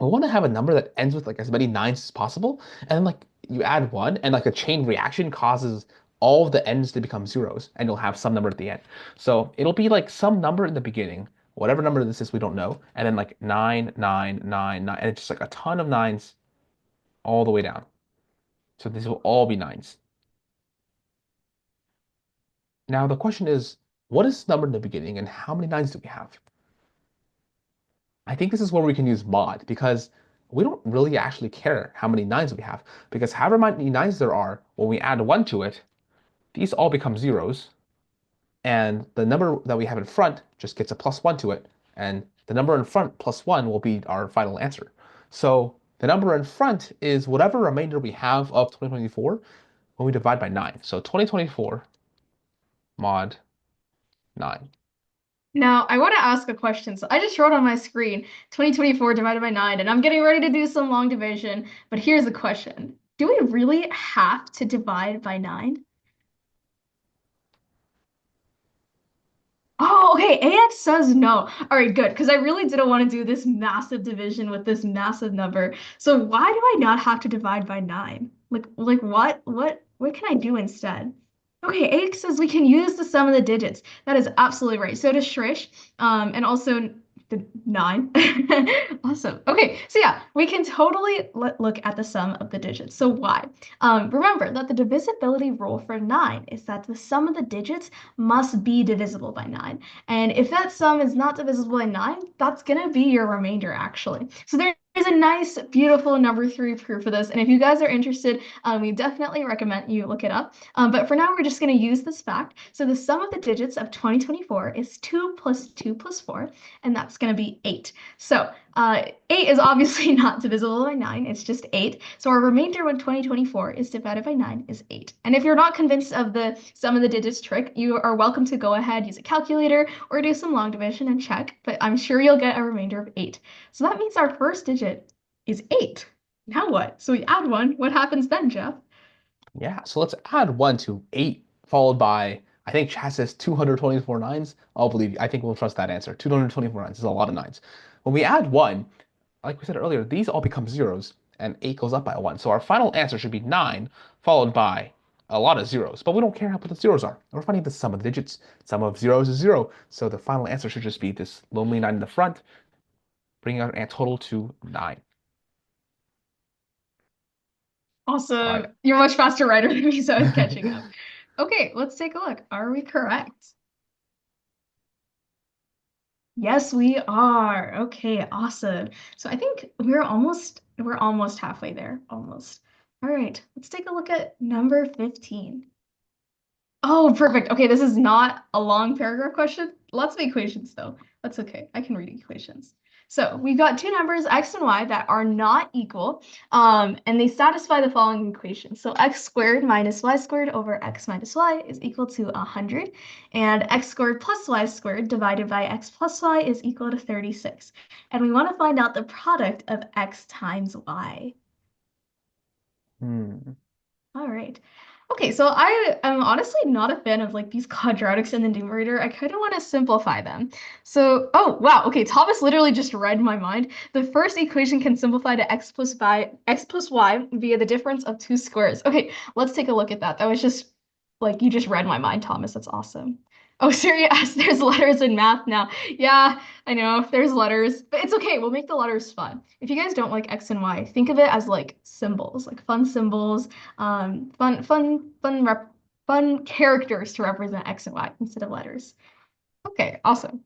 I want to have a number that ends with like as many nines as possible, and then like you add 1, and like a chain reaction causes all of the ends to become zeros, and you'll have some number at the end. So it'll be like some number in the beginning, whatever number this is, we don't know, and then like 9, 9, 9, 9, and it's just like a ton of nines all the way down. So these will all be nines. Now the question is, what is the number in the beginning, and how many nines do we have? I think this is where we can use mod because we don't really actually care how many nines we have because however many nines there are, when we add 1 to it, these all become zeros. And the number that we have in front just gets a plus 1 to it. And the number in front plus 1 will be our final answer. So the number in front is whatever remainder we have of 2024 when we divide by 9. So 2024 mod 9. Now, I want to ask a question. So I just wrote on my screen 2024 divided by 9, and I'm getting ready to do some long division. But here's the question. Do we really have to divide by 9? Oh, okay. AX says no. All right, good. Because I really didn't want to do this massive division with this massive number. So why do I not have to divide by 9? Like what? What can I do instead? Okay, AX says we can use the sum of the digits. That is absolutely right. So does Shrish, and also the 9. Awesome. Okay, so yeah, we can totally look at the sum of the digits. So why? Remember that the divisibility rule for 9 is that the sum of the digits must be divisible by 9. And if that sum is not divisible by 9, that's going to be your remainder, actually. So there is a nice, beautiful number 3 proof for this. And if you guys are interested, we definitely recommend you look it up. But for now, we're just going to use this fact. So the sum of the digits of 2024 is 2 plus 2 plus 4, and that's going to be 8. So 8 is obviously not divisible by 9. It's just 8. So our remainder when 2024 is divided by 9 is 8. And if you're not convinced of the sum of the digits trick, you are welcome to go ahead, use a calculator, or do some long division and check. But I'm sure you'll get a remainder of 8. So that means our first digit is 8. Now what? So we add 1. What happens then, Jeff? Yeah, so let's add 1 to 8, followed by, I think chat says 224 nines. I'll believe you. I think we'll trust that answer. 224 nines is a lot of nines. When we add 1, like we said earlier, these all become zeros, and 8 goes up by 1. So our final answer should be 9, followed by a lot of zeros. But we don't care how what the zeros are. We're finding the sum of the digits. Sum of zeros is 0. So the final answer should just be this lonely 9 in the front, bringing our total to 9. All Awesome. right. You're a much faster writer than me, so I was catching up. Okay, let's take a look. Are we correct? Yes, we are. Okay, awesome. So I think we're almost halfway there. Almost. All right, let's take a look at number 15. Oh, perfect. Okay, this is not a long paragraph question. Lots of equations though. That's okay. I can read equations. So we've got two numbers, x and y, that are not equal, and they satisfy the following equation. So x squared minus y squared over x minus y is equal to 100, and x squared plus y squared divided by x plus y is equal to 36. And we want to find out the product of x times y. Hmm. All right. Okay, so I am honestly not a fan of like these quadratics in the numerator. I kind of want to simplify them. So, oh wow, okay, Thomas literally just read my mind. The first equation can simplify to x plus y via the difference of two squares. Okay, let's take a look at that. That was just like you just read my mind, Thomas. That's awesome. Oh, Siri asked, there's letters in math now. Yeah, I know, there's letters, but it's okay. We'll make the letters fun. If you guys don't like X and Y, think of it as like symbols, like fun symbols, fun characters to represent X and Y instead of letters. Okay, awesome.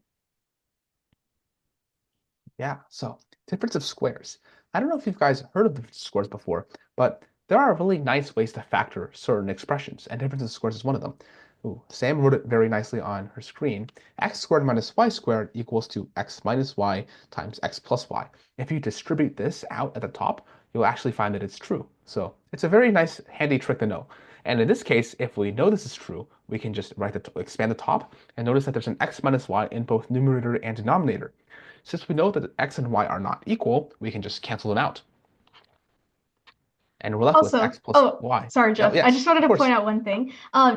Yeah, so difference of squares. I don't know if you guys heard of difference of squares before, but there are really nice ways to factor certain expressions, and difference of squares is one of them. Ooh, Sam wrote it very nicely on her screen. X squared minus y squared equals to x minus y times x plus y. If you distribute this out at the top, you'll actually find that it's true. So it's a very nice, handy trick to know. And in this case, if we know this is true, we can just expand the top and notice that there's an x minus y in both numerator and denominator. Since we know that x and y are not equal, we can just cancel them out. And we're left with Also, x plus oh, y. sorry, Oh, Jeff. I yes, just wanted of to point course. out one thing.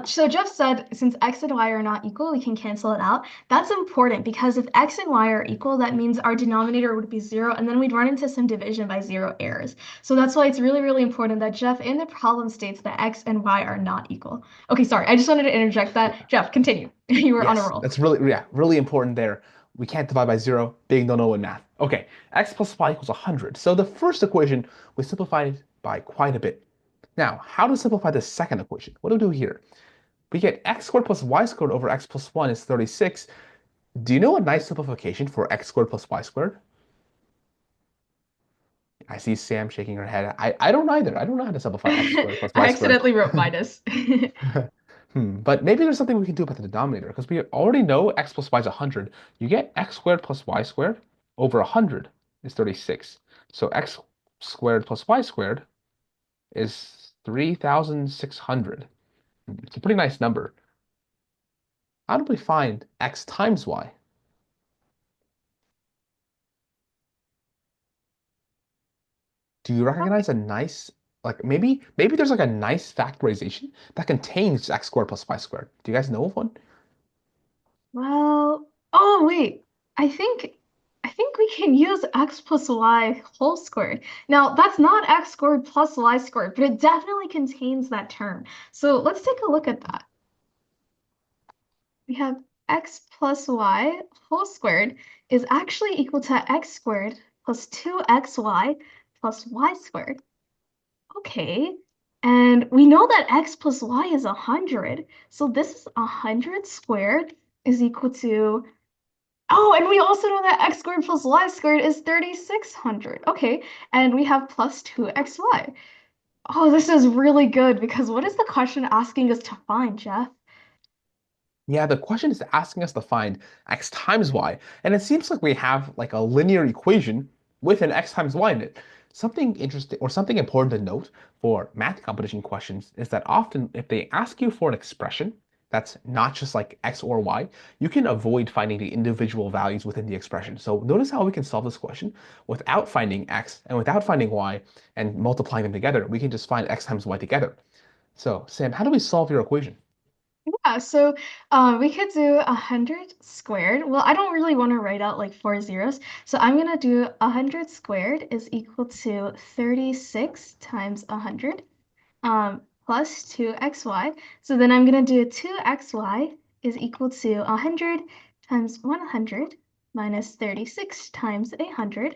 So Jeff said since x and y are not equal, we can cancel it out. That's important because if x and y are equal, that means our denominator would be zero, and then we'd run into some division by zero errors. So that's why it's really, really important that Jeff in the problem states that x and y are not equal. Okay, sorry. I just wanted to interject that. Yeah. Jeff, continue. You were on a Yes, roll. that's really, yeah, really important there. We can't divide by zero. Big no-no in math. Okay, x plus y equals 100. So the first equation we simplified by quite a bit. Now, how to simplify the second equation? What do we do here? We get x squared plus y squared over x plus 1 is 36. Do you know a nice simplification for x squared plus y squared? I see Sam shaking her head. I don't either. I don't know how to simplify x squared plus I y squared. accidentally wrote minus. But maybe there's something we can do about the denominator because we already know x plus y is 100. You get x squared plus y squared over 100 is 36. So x squared plus y squared is 3,600. It's a pretty nice number. How do we find x times y? Do you recognize a nice, like maybe there's like a nice factorization that contains x squared plus y squared? Do you guys know of one? Well, oh wait. I think I think we can use x plus y whole squared. Now, that's not x squared plus y squared, but it definitely contains that term. So let's take a look at that. We have x plus y whole squared is actually equal to x squared plus 2xy plus y squared. Okay. And we know that x plus y is 100. So this is 100 squared is equal to oh, and we also know that x squared plus y squared is 3,600. Okay, and we have plus 2xy. Oh, this is really good because what is the question asking us to find, Jeff? Yeah, the question is asking us to find x times y, and it seems like we have like a linear equation with an x times y in it. Something interesting or something important to note for math competition questions is that often if they ask you for an expression that's not just like x or y, you can avoid finding the individual values within the expression. So notice how we can solve this question without finding x and without finding y and multiplying them together. We can just find x times y together. So Sam, how do we solve your equation? Yeah, so we could do 100 squared. Well, I don't really want to write out like four zeros, so I'm gonna do 100 squared is equal to 36 times 100 plus 2xy. So then I'm going to do 2xy is equal to 100 times 100 minus 36 times 100.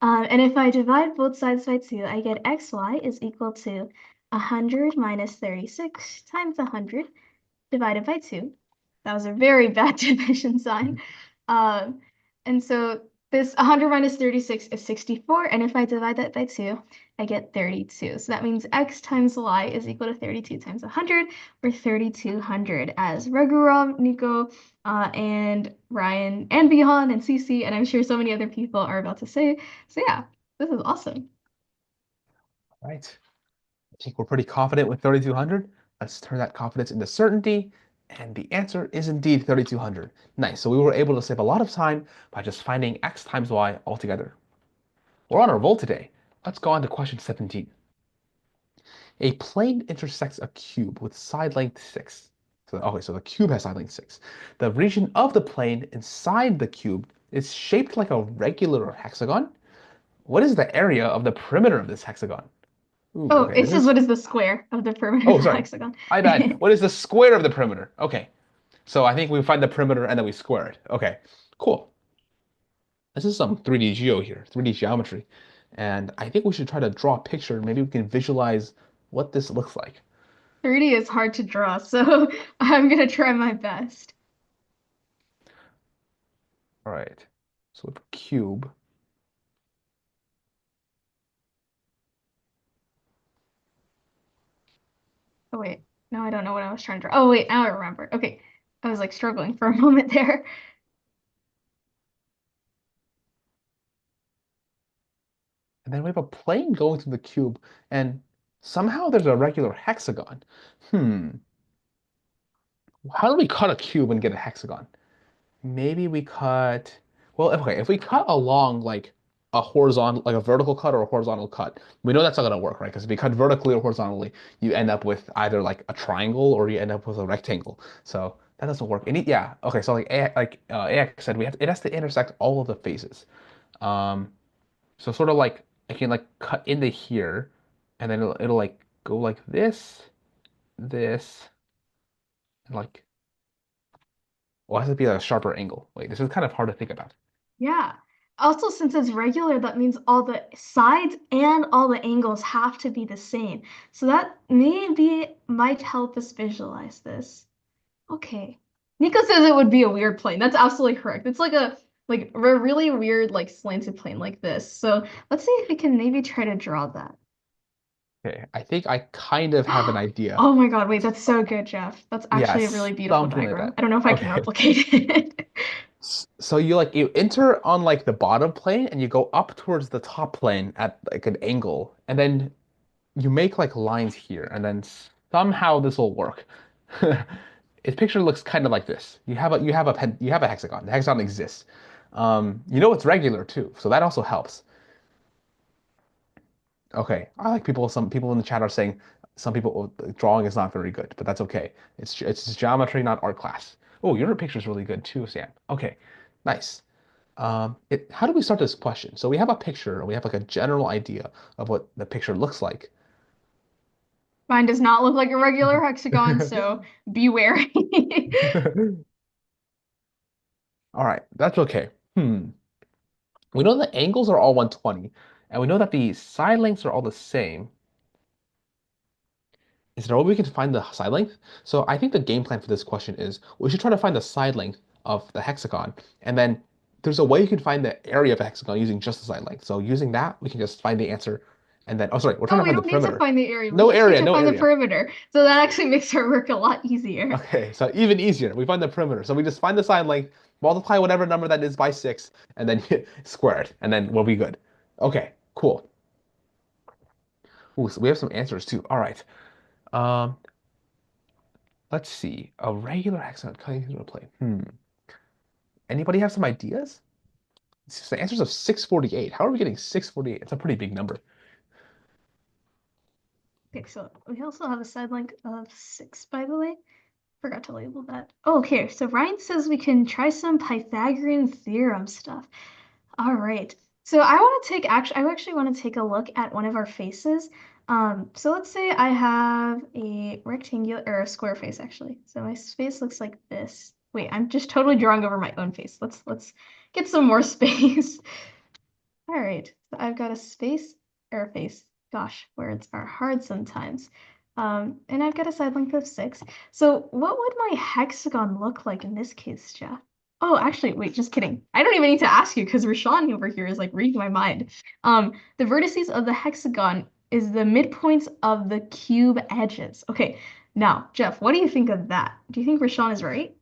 And if I divide both sides by 2, I get xy is equal to 100 minus 36 times 100 divided by 2. That was a very bad division sign. Um, and so this 100 minus 36 is 64, and if I divide that by 2, I get 32. So that means x times y is equal to 32 times 100, or 3,200, as Raghuram, Nico, and Ryan, and Bihan, and Cece, and I'm sure so many other people are about to say. So yeah, this is awesome. Right. I think we're pretty confident with 3,200. Let's turn that confidence into certainty. And the answer is indeed 3,200. Nice. So we were able to save a lot of time by just finding x times y altogether. We're on a roll today. Let's go on to question 17. A plane intersects a cube with side length 6. So, okay, so the cube has side length 6. The region of the plane inside the cube is shaped like a regular hexagon. What is the area of the perimeter of this hexagon? Ooh, Oh, okay, it this says is. what is the square of the perimeter of Oh, the sorry. hexagon? My bad. What is the square of the perimeter? Okay, so I think we find the perimeter and then we square it. Okay, cool. This is some 3D geo here, 3D geometry. And I think we should try to draw a picture. Maybe we can visualize what this looks like. 3D is hard to draw, so I'm gonna try my best. All right. So with cube, Oh wait, no, I don't know what I was trying to draw. Oh wait, now I remember. Okay, I was like struggling for a moment there. and then we have a plane going through the cube, and somehow there's a regular hexagon. Hmm. How do we cut a cube and get a hexagon? Maybe we cut, well, okay, if we cut along like a horizontal, like a vertical cut or a horizontal cut, we know that's not gonna work, right? Because if you cut vertically or horizontally, you end up with either like a triangle or you end up with a rectangle. So that doesn't work. And yeah, okay, so AX said, it has to intersect all of the faces. Um, so sort of like I can like cut into here, and then it'll like go like this, and like, well, it has to be a sharper angle. Wait, this is kind of hard to think about. Yeah. Also, since it's regular, that means all the sides and all the angles have to be the same. So that maybe might help us visualize this. Okay. Nico says it would be a weird plane. That's absolutely correct. It's like a really weird like slanted plane like this. So let's see if we can maybe try to draw that. Okay, I think I kind of have an idea. Oh my God, wait, that's so good, Jeff. That's actually a really Yes, beautiful something like diagram. that. I don't know if I can Okay. replicate it. So you enter on like the bottom plane and you go up towards the top plane at like an angle, and then you make like lines here, and then somehow this will work. Its picture looks kind of like this. You have a hexagon. The hexagon exists. You know it's regular too, so that also helps. Okay, I like people. Some people in the chat are saying some people drawing is not very good, but that's okay. It's geometry, not art class. Oh, your picture is really good too, Sam. Okay, nice. How do we start this question? So we have a picture, we have like a general idea of what the picture looks like. Mine does not look like a regular hexagon, so be wary. All right, that's okay. We know the angles are all 120, and we know that the side lengths are all the same. Is there a way we can find the side length? So I think the game plan for this question is we should try to find the side length of the hexagon, and then there's a way you can find the area of a hexagon using just the side length. So using that, we can just find the answer, and then, oh, sorry, we're trying Oh, to we find the don't need to perimeter. find the area. We No just need area, to no find the area. perimeter. So that actually makes our work a lot easier. Okay, so even easier. We find the perimeter. So we just find the side length, multiply whatever number that is by 6, and then square it, and then we'll be good. Okay, cool. Ooh, so we have some answers too. All right. Um, let's see. A regular hexagon cutting through a plane. Anybody have some ideas? The answers of 648. How are we getting 648? It's a pretty big number. Okay, so we also have a side length of 6, by the way. Forgot to label that. Oh, okay, so Ryan says we can try some Pythagorean theorem stuff. All right. So I actually want to take a look at one of our faces. So let's say I have a rectangular or a square face actually. So my face looks like this. Wait, I'm just totally drawing over my own face. Let's get some more space. All right. So I've got a space or a face. Gosh, words are hard sometimes. And I've got a side length of 6. So what would my hexagon look like in this case, Jeff? Oh, actually, wait, just kidding. I don't even need to ask you because Rashawn over here is like reading my mind. The vertices of the hexagon is the midpoints of the cube edges. Okay, now, Jeff, what do you think of that? Do you think Rashawn is right?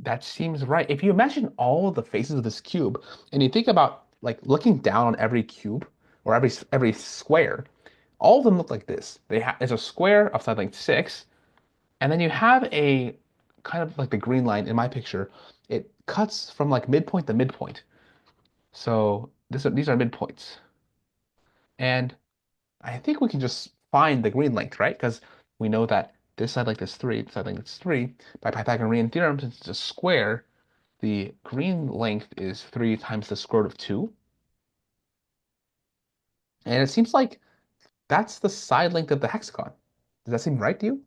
That seems right. If you imagine all of the faces of this cube, and you think about like looking down on every cube or every square, all of them look like this. It's a square of side length 6, and then you have a kind of like the green line in my picture. It cuts from like midpoint to midpoint. So these are midpoints. And I think we can just find the green length, right? Because we know that this side length is 3, this side length is 3. By Pythagorean theorem, since it's a square, the green length is 3 times the square root of 2. And it seems like that's the side length of the hexagon. Does that seem right to you?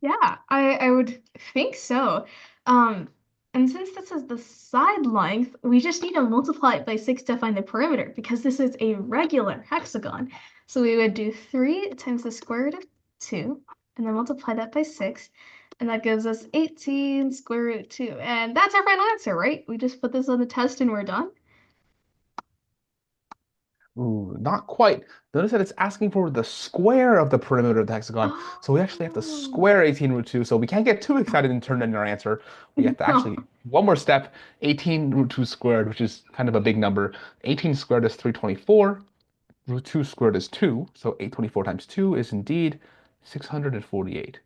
Yeah, I would think so. Um, and since this is the side length, we just need to multiply it by 6 to find the perimeter because this is a regular hexagon. So we would do 3 times the square root of 2 and then multiply that by 6. And that gives us 18 square root 2. And that's our final answer, right? We just put this on the test and we're done. Ooh, not quite. Notice that it's asking for the square of the perimeter of the hexagon. So we actually have to Oh, square 18 root 2. So we can't get too excited and turn in our answer. We have to no. actually, one more step, 18 root 2 squared, which is kind of a big number. 18 squared is 324. Root 2 squared is 2. So 824 times 2 is indeed 648.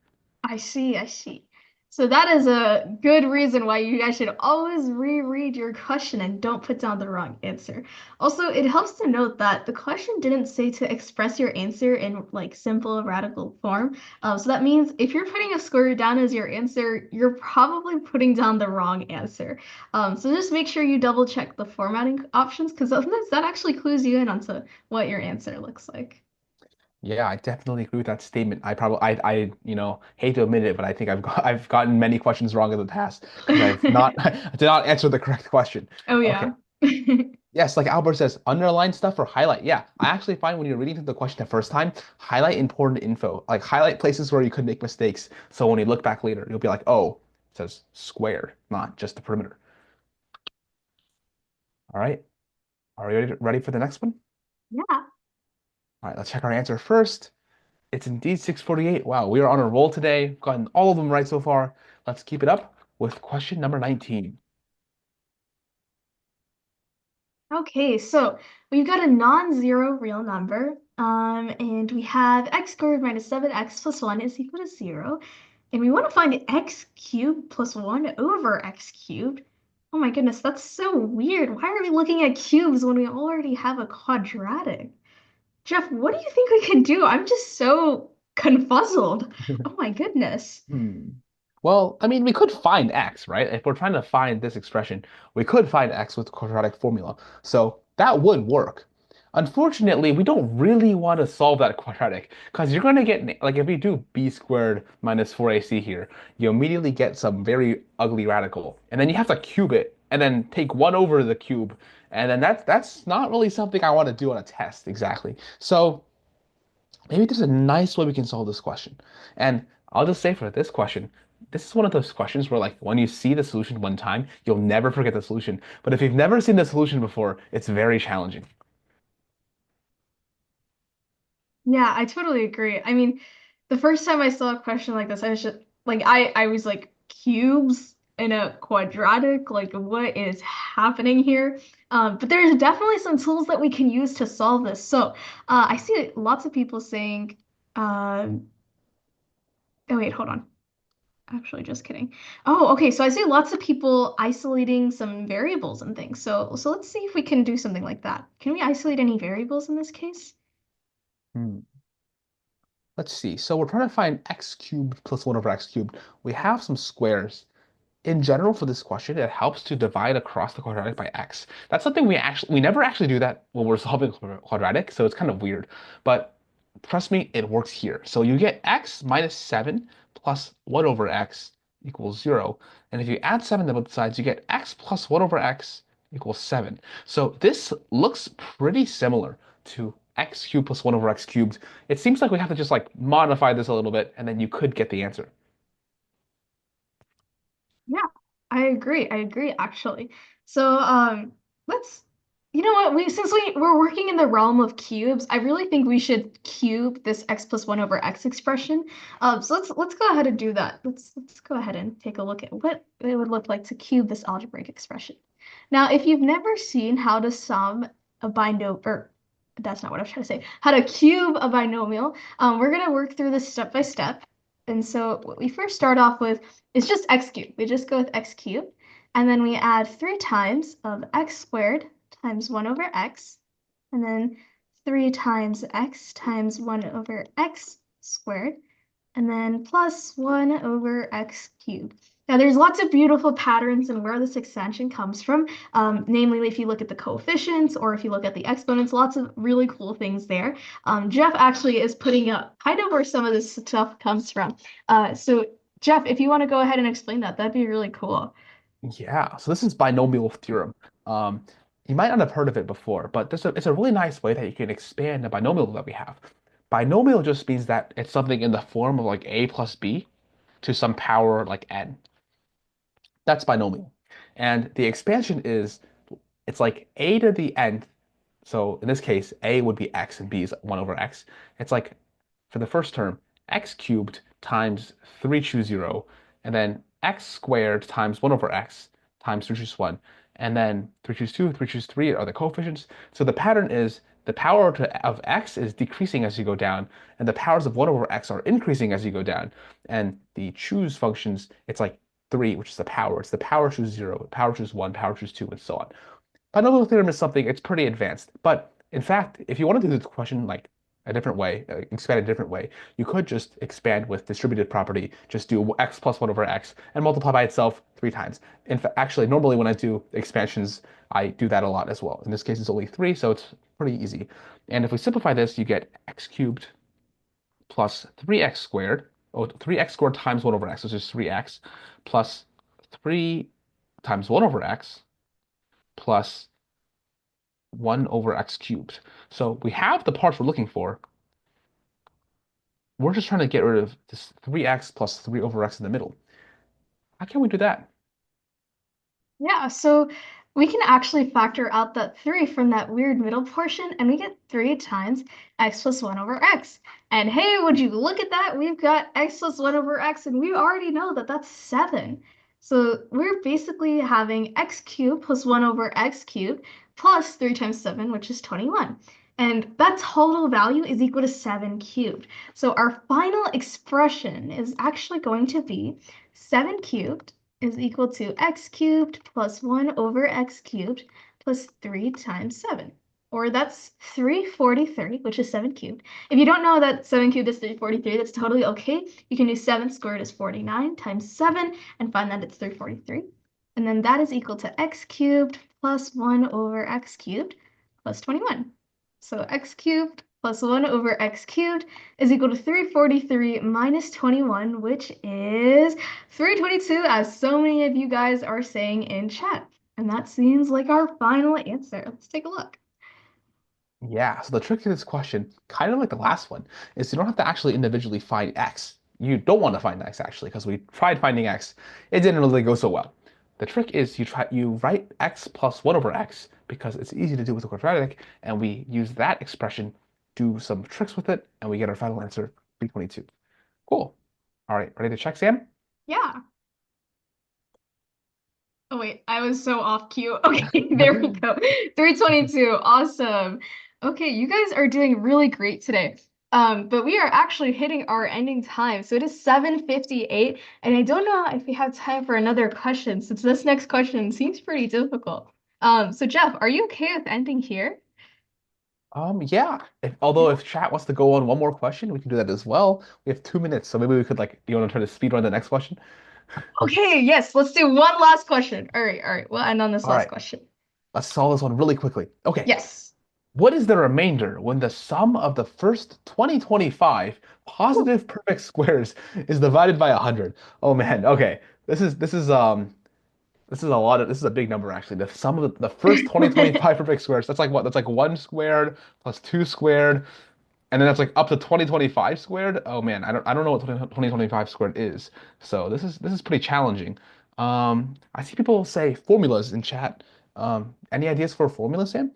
I see, I see. So that is a good reason why you guys should always reread your question and don't put down the wrong answer. Also, it helps to note that the question didn't say to express your answer in like simple radical form. So that means if you're putting a square root down as your answer, you're probably putting down the wrong answer. So just make sure you double check the formatting options because sometimes that actually clues you in onto what your answer looks like. Yeah, I definitely agree with that statement. Hate to admit it, but I think I've gotten many questions wrong in the past because I've not I did not answer the correct question. Oh Okay. yeah. Yes, like Albert says, underline stuff or highlight. Yeah, I actually find when you're reading through the question the first time, highlight important info. Like highlight places where you could make mistakes. So when you look back later, you'll be like, oh, it says square, not just the perimeter. All right. Are you ready for the next one? Yeah. All right, let's check our answer first. It's indeed 648. Wow, we are on a roll today. We've gotten all of them right so far. Let's keep it up with question number 19. Okay, so we've got a non-zero real number, and we have x squared minus 7x plus 1 is equal to 0. And we want to find x cubed plus 1 over x cubed. Oh my goodness, that's so weird. Why are we looking at cubes when we already have a quadratic? Jeff, what do you think we can do? I'm just so confuzzled. Oh my goodness. Hmm. Well, I mean, we could find x, right? If we're trying to find this expression, we could find x with the quadratic formula. So that would work. Unfortunately, we don't really want to solve that quadratic because you're going to get, like, if we do b squared minus 4ac here, you immediately get some very ugly radical. And then you have to cube it and then take 1 over the cube. And then that's not really something I want to do on a test exactly. So maybe there's a nice way we can solve this question. And I'll just say for this question, this is one of those questions where like when you see the solution one time, you'll never forget the solution. But if you've never seen the solution before, it's very challenging. Yeah, I totally agree. I mean, the first time I saw a question like this, I was just like, I was like, cubes in a quadratic, like, what is happening here? But there's definitely some tools that we can use to solve this. So, I see lots of people saying, oh wait, hold on. Actually, just kidding. Oh, okay. So I see lots of people isolating some variables and things. So let's see if we can do something like that. Can we isolate any variables in this case? Hmm. Let's see. So we're trying to find x cubed plus 1 over x cubed. We have some squares. In general, for this question, it helps to divide across the quadratic by x. That's something we never actually do that when we're solving quadratic, so it's kind of weird. But trust me, it works here. So you get x minus 7 plus 1 over x equals 0. And if you add 7 to both sides, you get x plus 1 over x equals 7. So this looks pretty similar to x cubed plus 1 over x cubed. It seems like we have to just like modify this a little bit, and then you could get the answer. Yeah, I agree. I agree actually. So let's you know what we since we're working in the realm of cubes, I really think we should cube this x plus 1 over x expression. So let's go ahead and do that. Let's go ahead and take a look at what it would look like to cube this algebraic expression. Now, if you've never seen how to sum a binomial, or that's not what I was trying to say, how to cube a binomial, we're gonna work through this step by step. And so what we first start off with is just x cubed. We just go with x cubed, and then we add 3 times of x squared times 1 over x, and then 3 times x times 1 over x squared, and then plus 1 over x cubed. Now, there's lots of beautiful patterns in where this expansion comes from. Namely, if you look at the coefficients or if you look at the exponents, lots of really cool things there. Jeff actually is putting up kind of where some of this stuff comes from. So Jeff, if you want to go ahead and explain that, that'd be really cool. Yeah, so this is binomial theorem. Um, you might not have heard of it before, but it's a really nice way that you can expand the binomial that we have. Binomial just means that it's something in the form of like a plus b to some power like n. That's binomial. And the expansion is it's like a to the n. So in this case, a would be x and b is 1 over x. It's like for the first term, x cubed times 3 choose 0, and then x squared times 1 over x times 3 choose 1, and then 3 choose 2, 3 choose 3 are the coefficients. So the pattern is the power of x is decreasing as you go down, and the powers of 1 over x are increasing as you go down. And the choose functions, it's like 3, which is the power. It's the power choose 0, power choose 1, power choose 2, and so on. Binomial theorem is something, it's pretty advanced. But in fact, if you want to do the question like a different way, expand a different way, you could just expand with distributive property, just do x plus 1 over x and multiply by itself 3 times. In fact, actually, normally when I do expansions, I do that a lot as well. In this case, it's only 3, so it's pretty easy. And if we simplify this, you get x cubed plus 3x squared, 3x squared times 1 over x, which is 3x, plus 3 times 1 over x, plus 1 over x cubed. So we have the parts we're looking for. We're just trying to get rid of this 3x plus 3 over x in the middle. How can we do that? Yeah, so we can actually factor out that 3 from that weird middle portion, and we get 3 times x plus 1 over x. And hey, would you look at that? We've got x plus 1 over x, and we already know that that's 7. So we're basically having x cubed plus 1 over x cubed plus 3 times 7, which is 21. And that total value is equal to 7 cubed. So our final expression is actually going to be 7 cubed is equal to x cubed plus 1 over x cubed plus 3 times 7. Or that's 343, which is 7 cubed. If you don't know that 7 cubed is 343, that's totally okay. You can do 7 squared is 49 times 7 and find that it's 343. And then that is equal to x cubed plus 1 over x cubed plus 21. So x cubed plus 1 over x cubed is equal to 343 minus 21, which is 322, as so many of you guys are saying in chat. And that seems like our final answer. Let's take a look. Yeah, so the trick to this question, kind of like the last one, is you don't have to actually individually find x. You don't want to find x actually, because we tried finding x. It didn't really go so well. The trick is you write x plus 1 over x because it's easy to do with a quadratic, and we use that expression, do some tricks with it, and we get our final answer, 322. Cool. All right, ready to check, Sam? Yeah. Oh wait, I was so off cue. Okay, there we go. 322. Awesome. Okay, you guys are doing really great today. But we are actually hitting our ending time. So it is 7:58, and I don't know if we have time for another question since this next question seems pretty difficult. So Jeff, are you okay with ending here? Yeah. Although if chat wants to go on one more question, we can do that as well. We have 2 minutes, so maybe we could like, you want to try to speed run the next question? Okay, yes, let's do one last question. All right, we'll end on this All last right, question. let's solve this one really quickly. Okay. Yes. What is the remainder when the sum of the first 2025 positive perfect squares is divided by 100? Oh man, okay. This is a big number actually. The sum of the first 2025 perfect squares, that's like what? That's like 1 squared plus 2 squared, and then that's like up to 2025 squared. Oh man, I don't know what 2025 squared is. So this is pretty challenging. I see people say formulas in chat. Any ideas for a formula, Sam?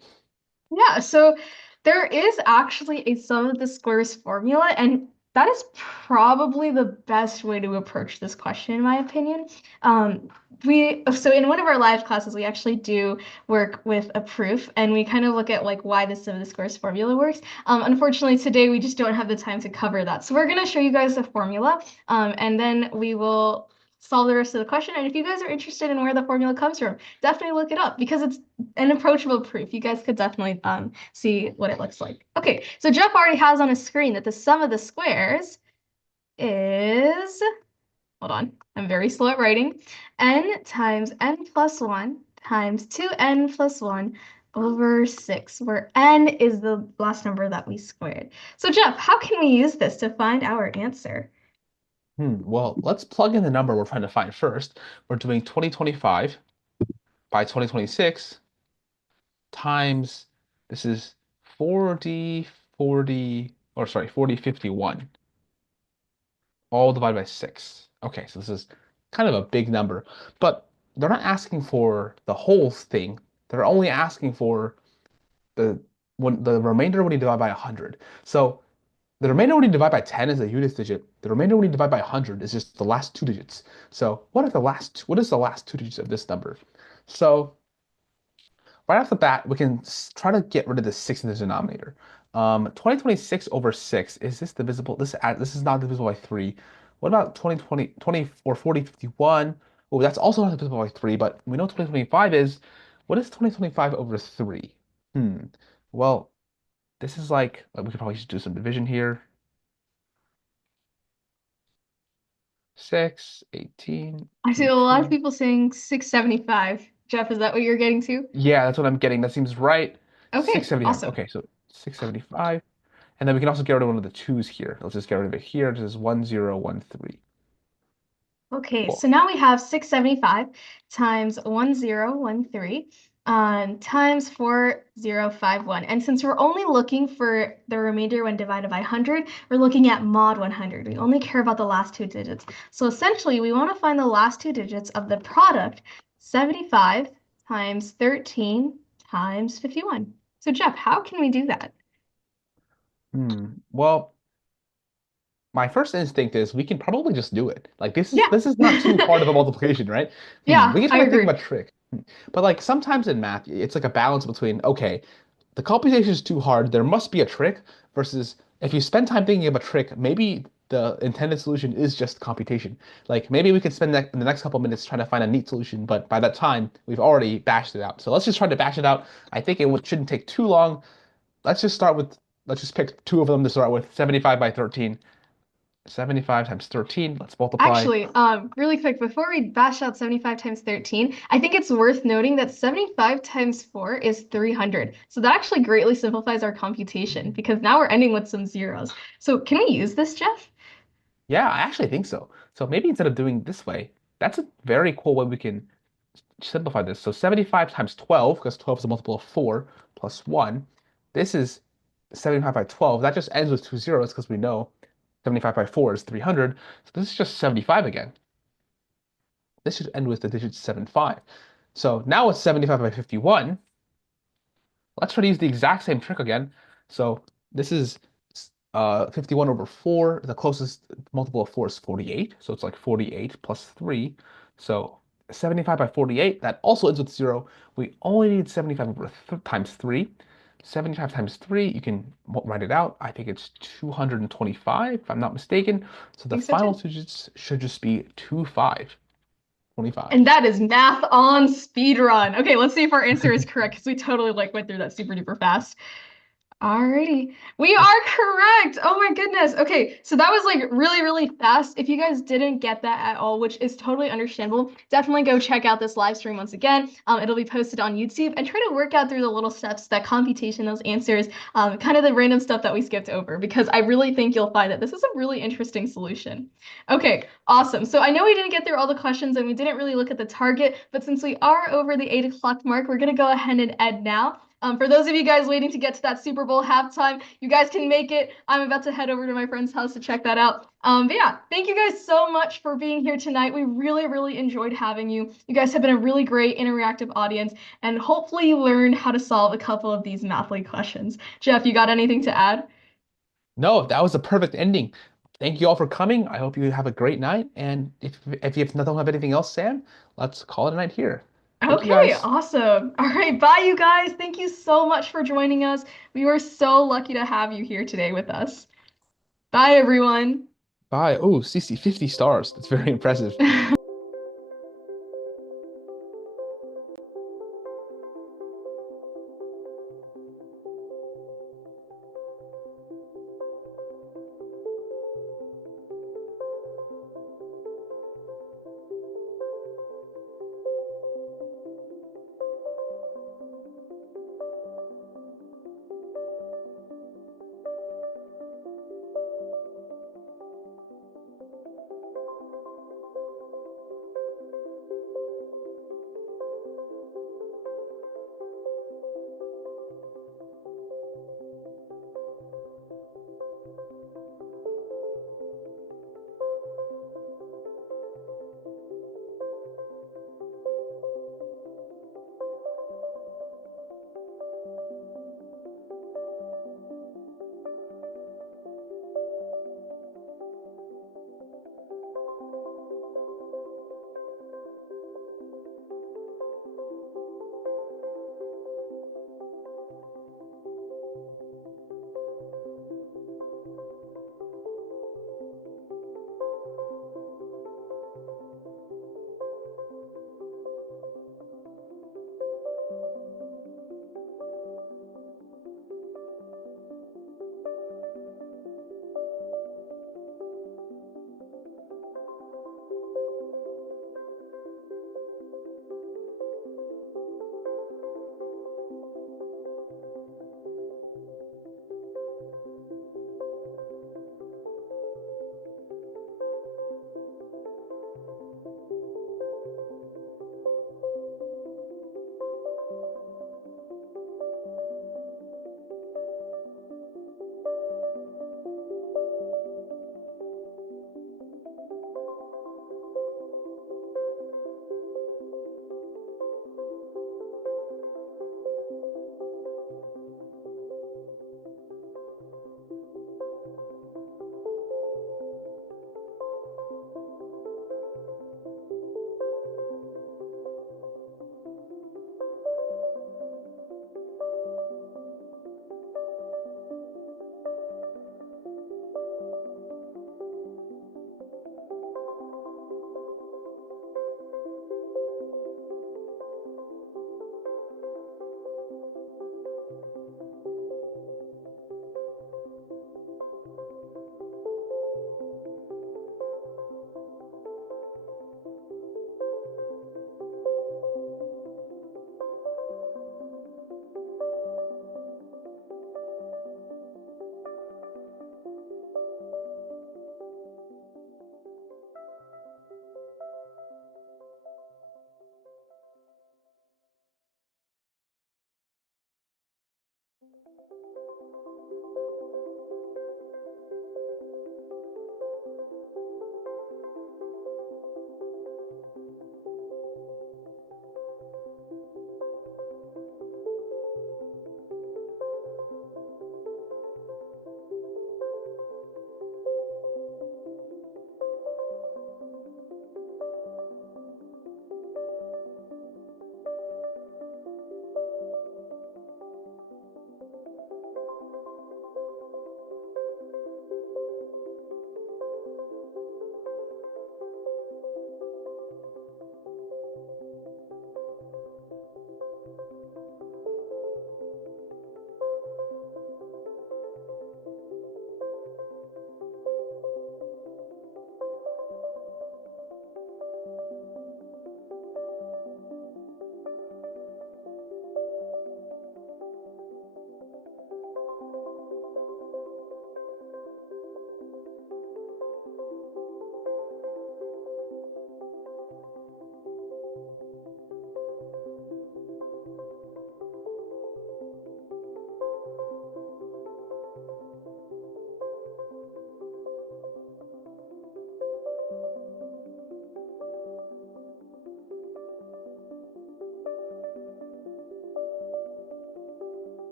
Yeah, so there is actually a sum of the squares formula, and that is probably the best way to approach this question, in my opinion. So in one of our live classes, we actually do work with a proof, and we kind of look at like why the sum of the squares formula works. Unfortunately, today we just don't have the time to cover that. So we're going to show you guys the formula, and then we will solve the rest of the question. And if you guys are interested in where the formula comes from, definitely look it up because it's an approachable proof. You guys could definitely see what it looks like. Okay, so Jeff already has on his screen that the sum of the squares is, hold on, I'm very slow at writing, n times n plus 1 times 2n plus 1 over 6, where n is the last number that we squared. So Jeff, how can we use this to find our answer? Well, let's plug in the number we're trying to find first. We're doing 2025 by 2026 times, this is 40, 51, all divided by 6. Okay, so this is kind of a big number, but they're not asking for the whole thing. They're only asking for the remainder when you divide by 100. So the remainder when you divide by 10 is a unit digit. The remainder when you divide by 100 is just the last two digits. So what is the last two digits of this number? So right off the bat, we can try to get rid of the 6 in the denominator. 2026 over 6, is this divisible? This is not divisible by 3. What about 20 or 4051? Oh, that's also not divisible by 3, but we know 2025 is. What is 2025 over 3? Hmm. Well, this is like, we could probably just do some division here. 6, 18, I see a lot of 22. people saying 675. Jeff, is that what you're getting to? Yeah, that's what I'm getting. That seems right. Okay, 675. awesome. Okay, so 675. And then we can also get rid of one of the twos here. Let's just get rid of it here. This is 1013. Okay, Cool. so now we have 675 times 1013 times 4051. And since we're only looking for the remainder when divided by 100, we're looking at mod 100. We only care about the last two digits. So essentially, we want to find the last two digits of the product 75 times 13 times 51. So Jeff, how can we do that? Well, my first instinct is we can probably just do it. Like Yeah. this is not too hard of a multiplication, right? We Yeah, can I try to think of agree. a trick. But like sometimes in math, it's like a balance between, okay, the computation is too hard, there must be a trick, versus if you spend time thinking of a trick, maybe the intended solution is just computation. Like maybe we could spend the next couple minutes trying to find a neat solution, but by that time, we've already bashed it out. So let's just try to bash it out. I think it shouldn't take too long. Let's just start with, let's just pick two of them to start with, 75 by 13. 75 times 13, let's multiply. Actually, really quick, before we bash out 75 times 13, I think it's worth noting that 75 times 4 is 300. So that actually greatly simplifies our computation because now we're ending with some zeros. So can we use this, Jeff? Yeah, I actually think so. So maybe instead of doing it this way, that's a very cool way we can simplify this. So 75 times 12, because 12 is a multiple of 4, plus 1. This is 75 by 12. That just ends with two zeros because we know 75 by 4 is 300. So this is just 75 again. This should end with the digit 75. So now it's 75 by 51. Let's try to use the exact same trick again. So this is 51 over 4. The closest multiple of 4 is 48. So it's like 48 plus 3. So 75 by 48, that also ends with 0. We only need 75 over times 3. 75 times 3, you can write it out. I think it's 225, if I'm not mistaken. So I the think so final too. digits should just be 25. 25. And that is math on speed run. Okay, let's see if our answer is correct because we totally like went through that super duper fast. Alrighty. We are correct. Oh my goodness. Okay, so that was like really, really fast. If you guys didn't get that at all, which is totally understandable, definitely go check out this live stream once again. It'll be posted on YouTube and try to work out through the little steps, that computation, those answers, kind of the random stuff that we skipped over, because I really think you'll find that this is a really interesting solution. Okay, awesome. So I know we didn't get through all the questions and we didn't really look at the target, but since we are over the 8 o'clock mark, we're gonna go ahead and end now. For those of you guys waiting to get to that Super Bowl halftime, you guys can make it. I'm about to head over to my friend's house to check that out. But yeah, thank you guys so much for being here tonight. We really, really enjoyed having you. You guys have been a really great interactive audience, and hopefully you learned how to solve a couple of these Mathly questions. Jeff, you got anything to add? No, that was a perfect ending. Thank you all for coming. I hope you have a great night. And if you don't have anything else, Sam, let's call it a night here. Thank you Okay, guys. awesome. All right, bye, you guys. Thank you so much for joining us. We were so lucky to have you here today with us. Bye, everyone. Bye. Oh, CC, 50 stars. That's very impressive.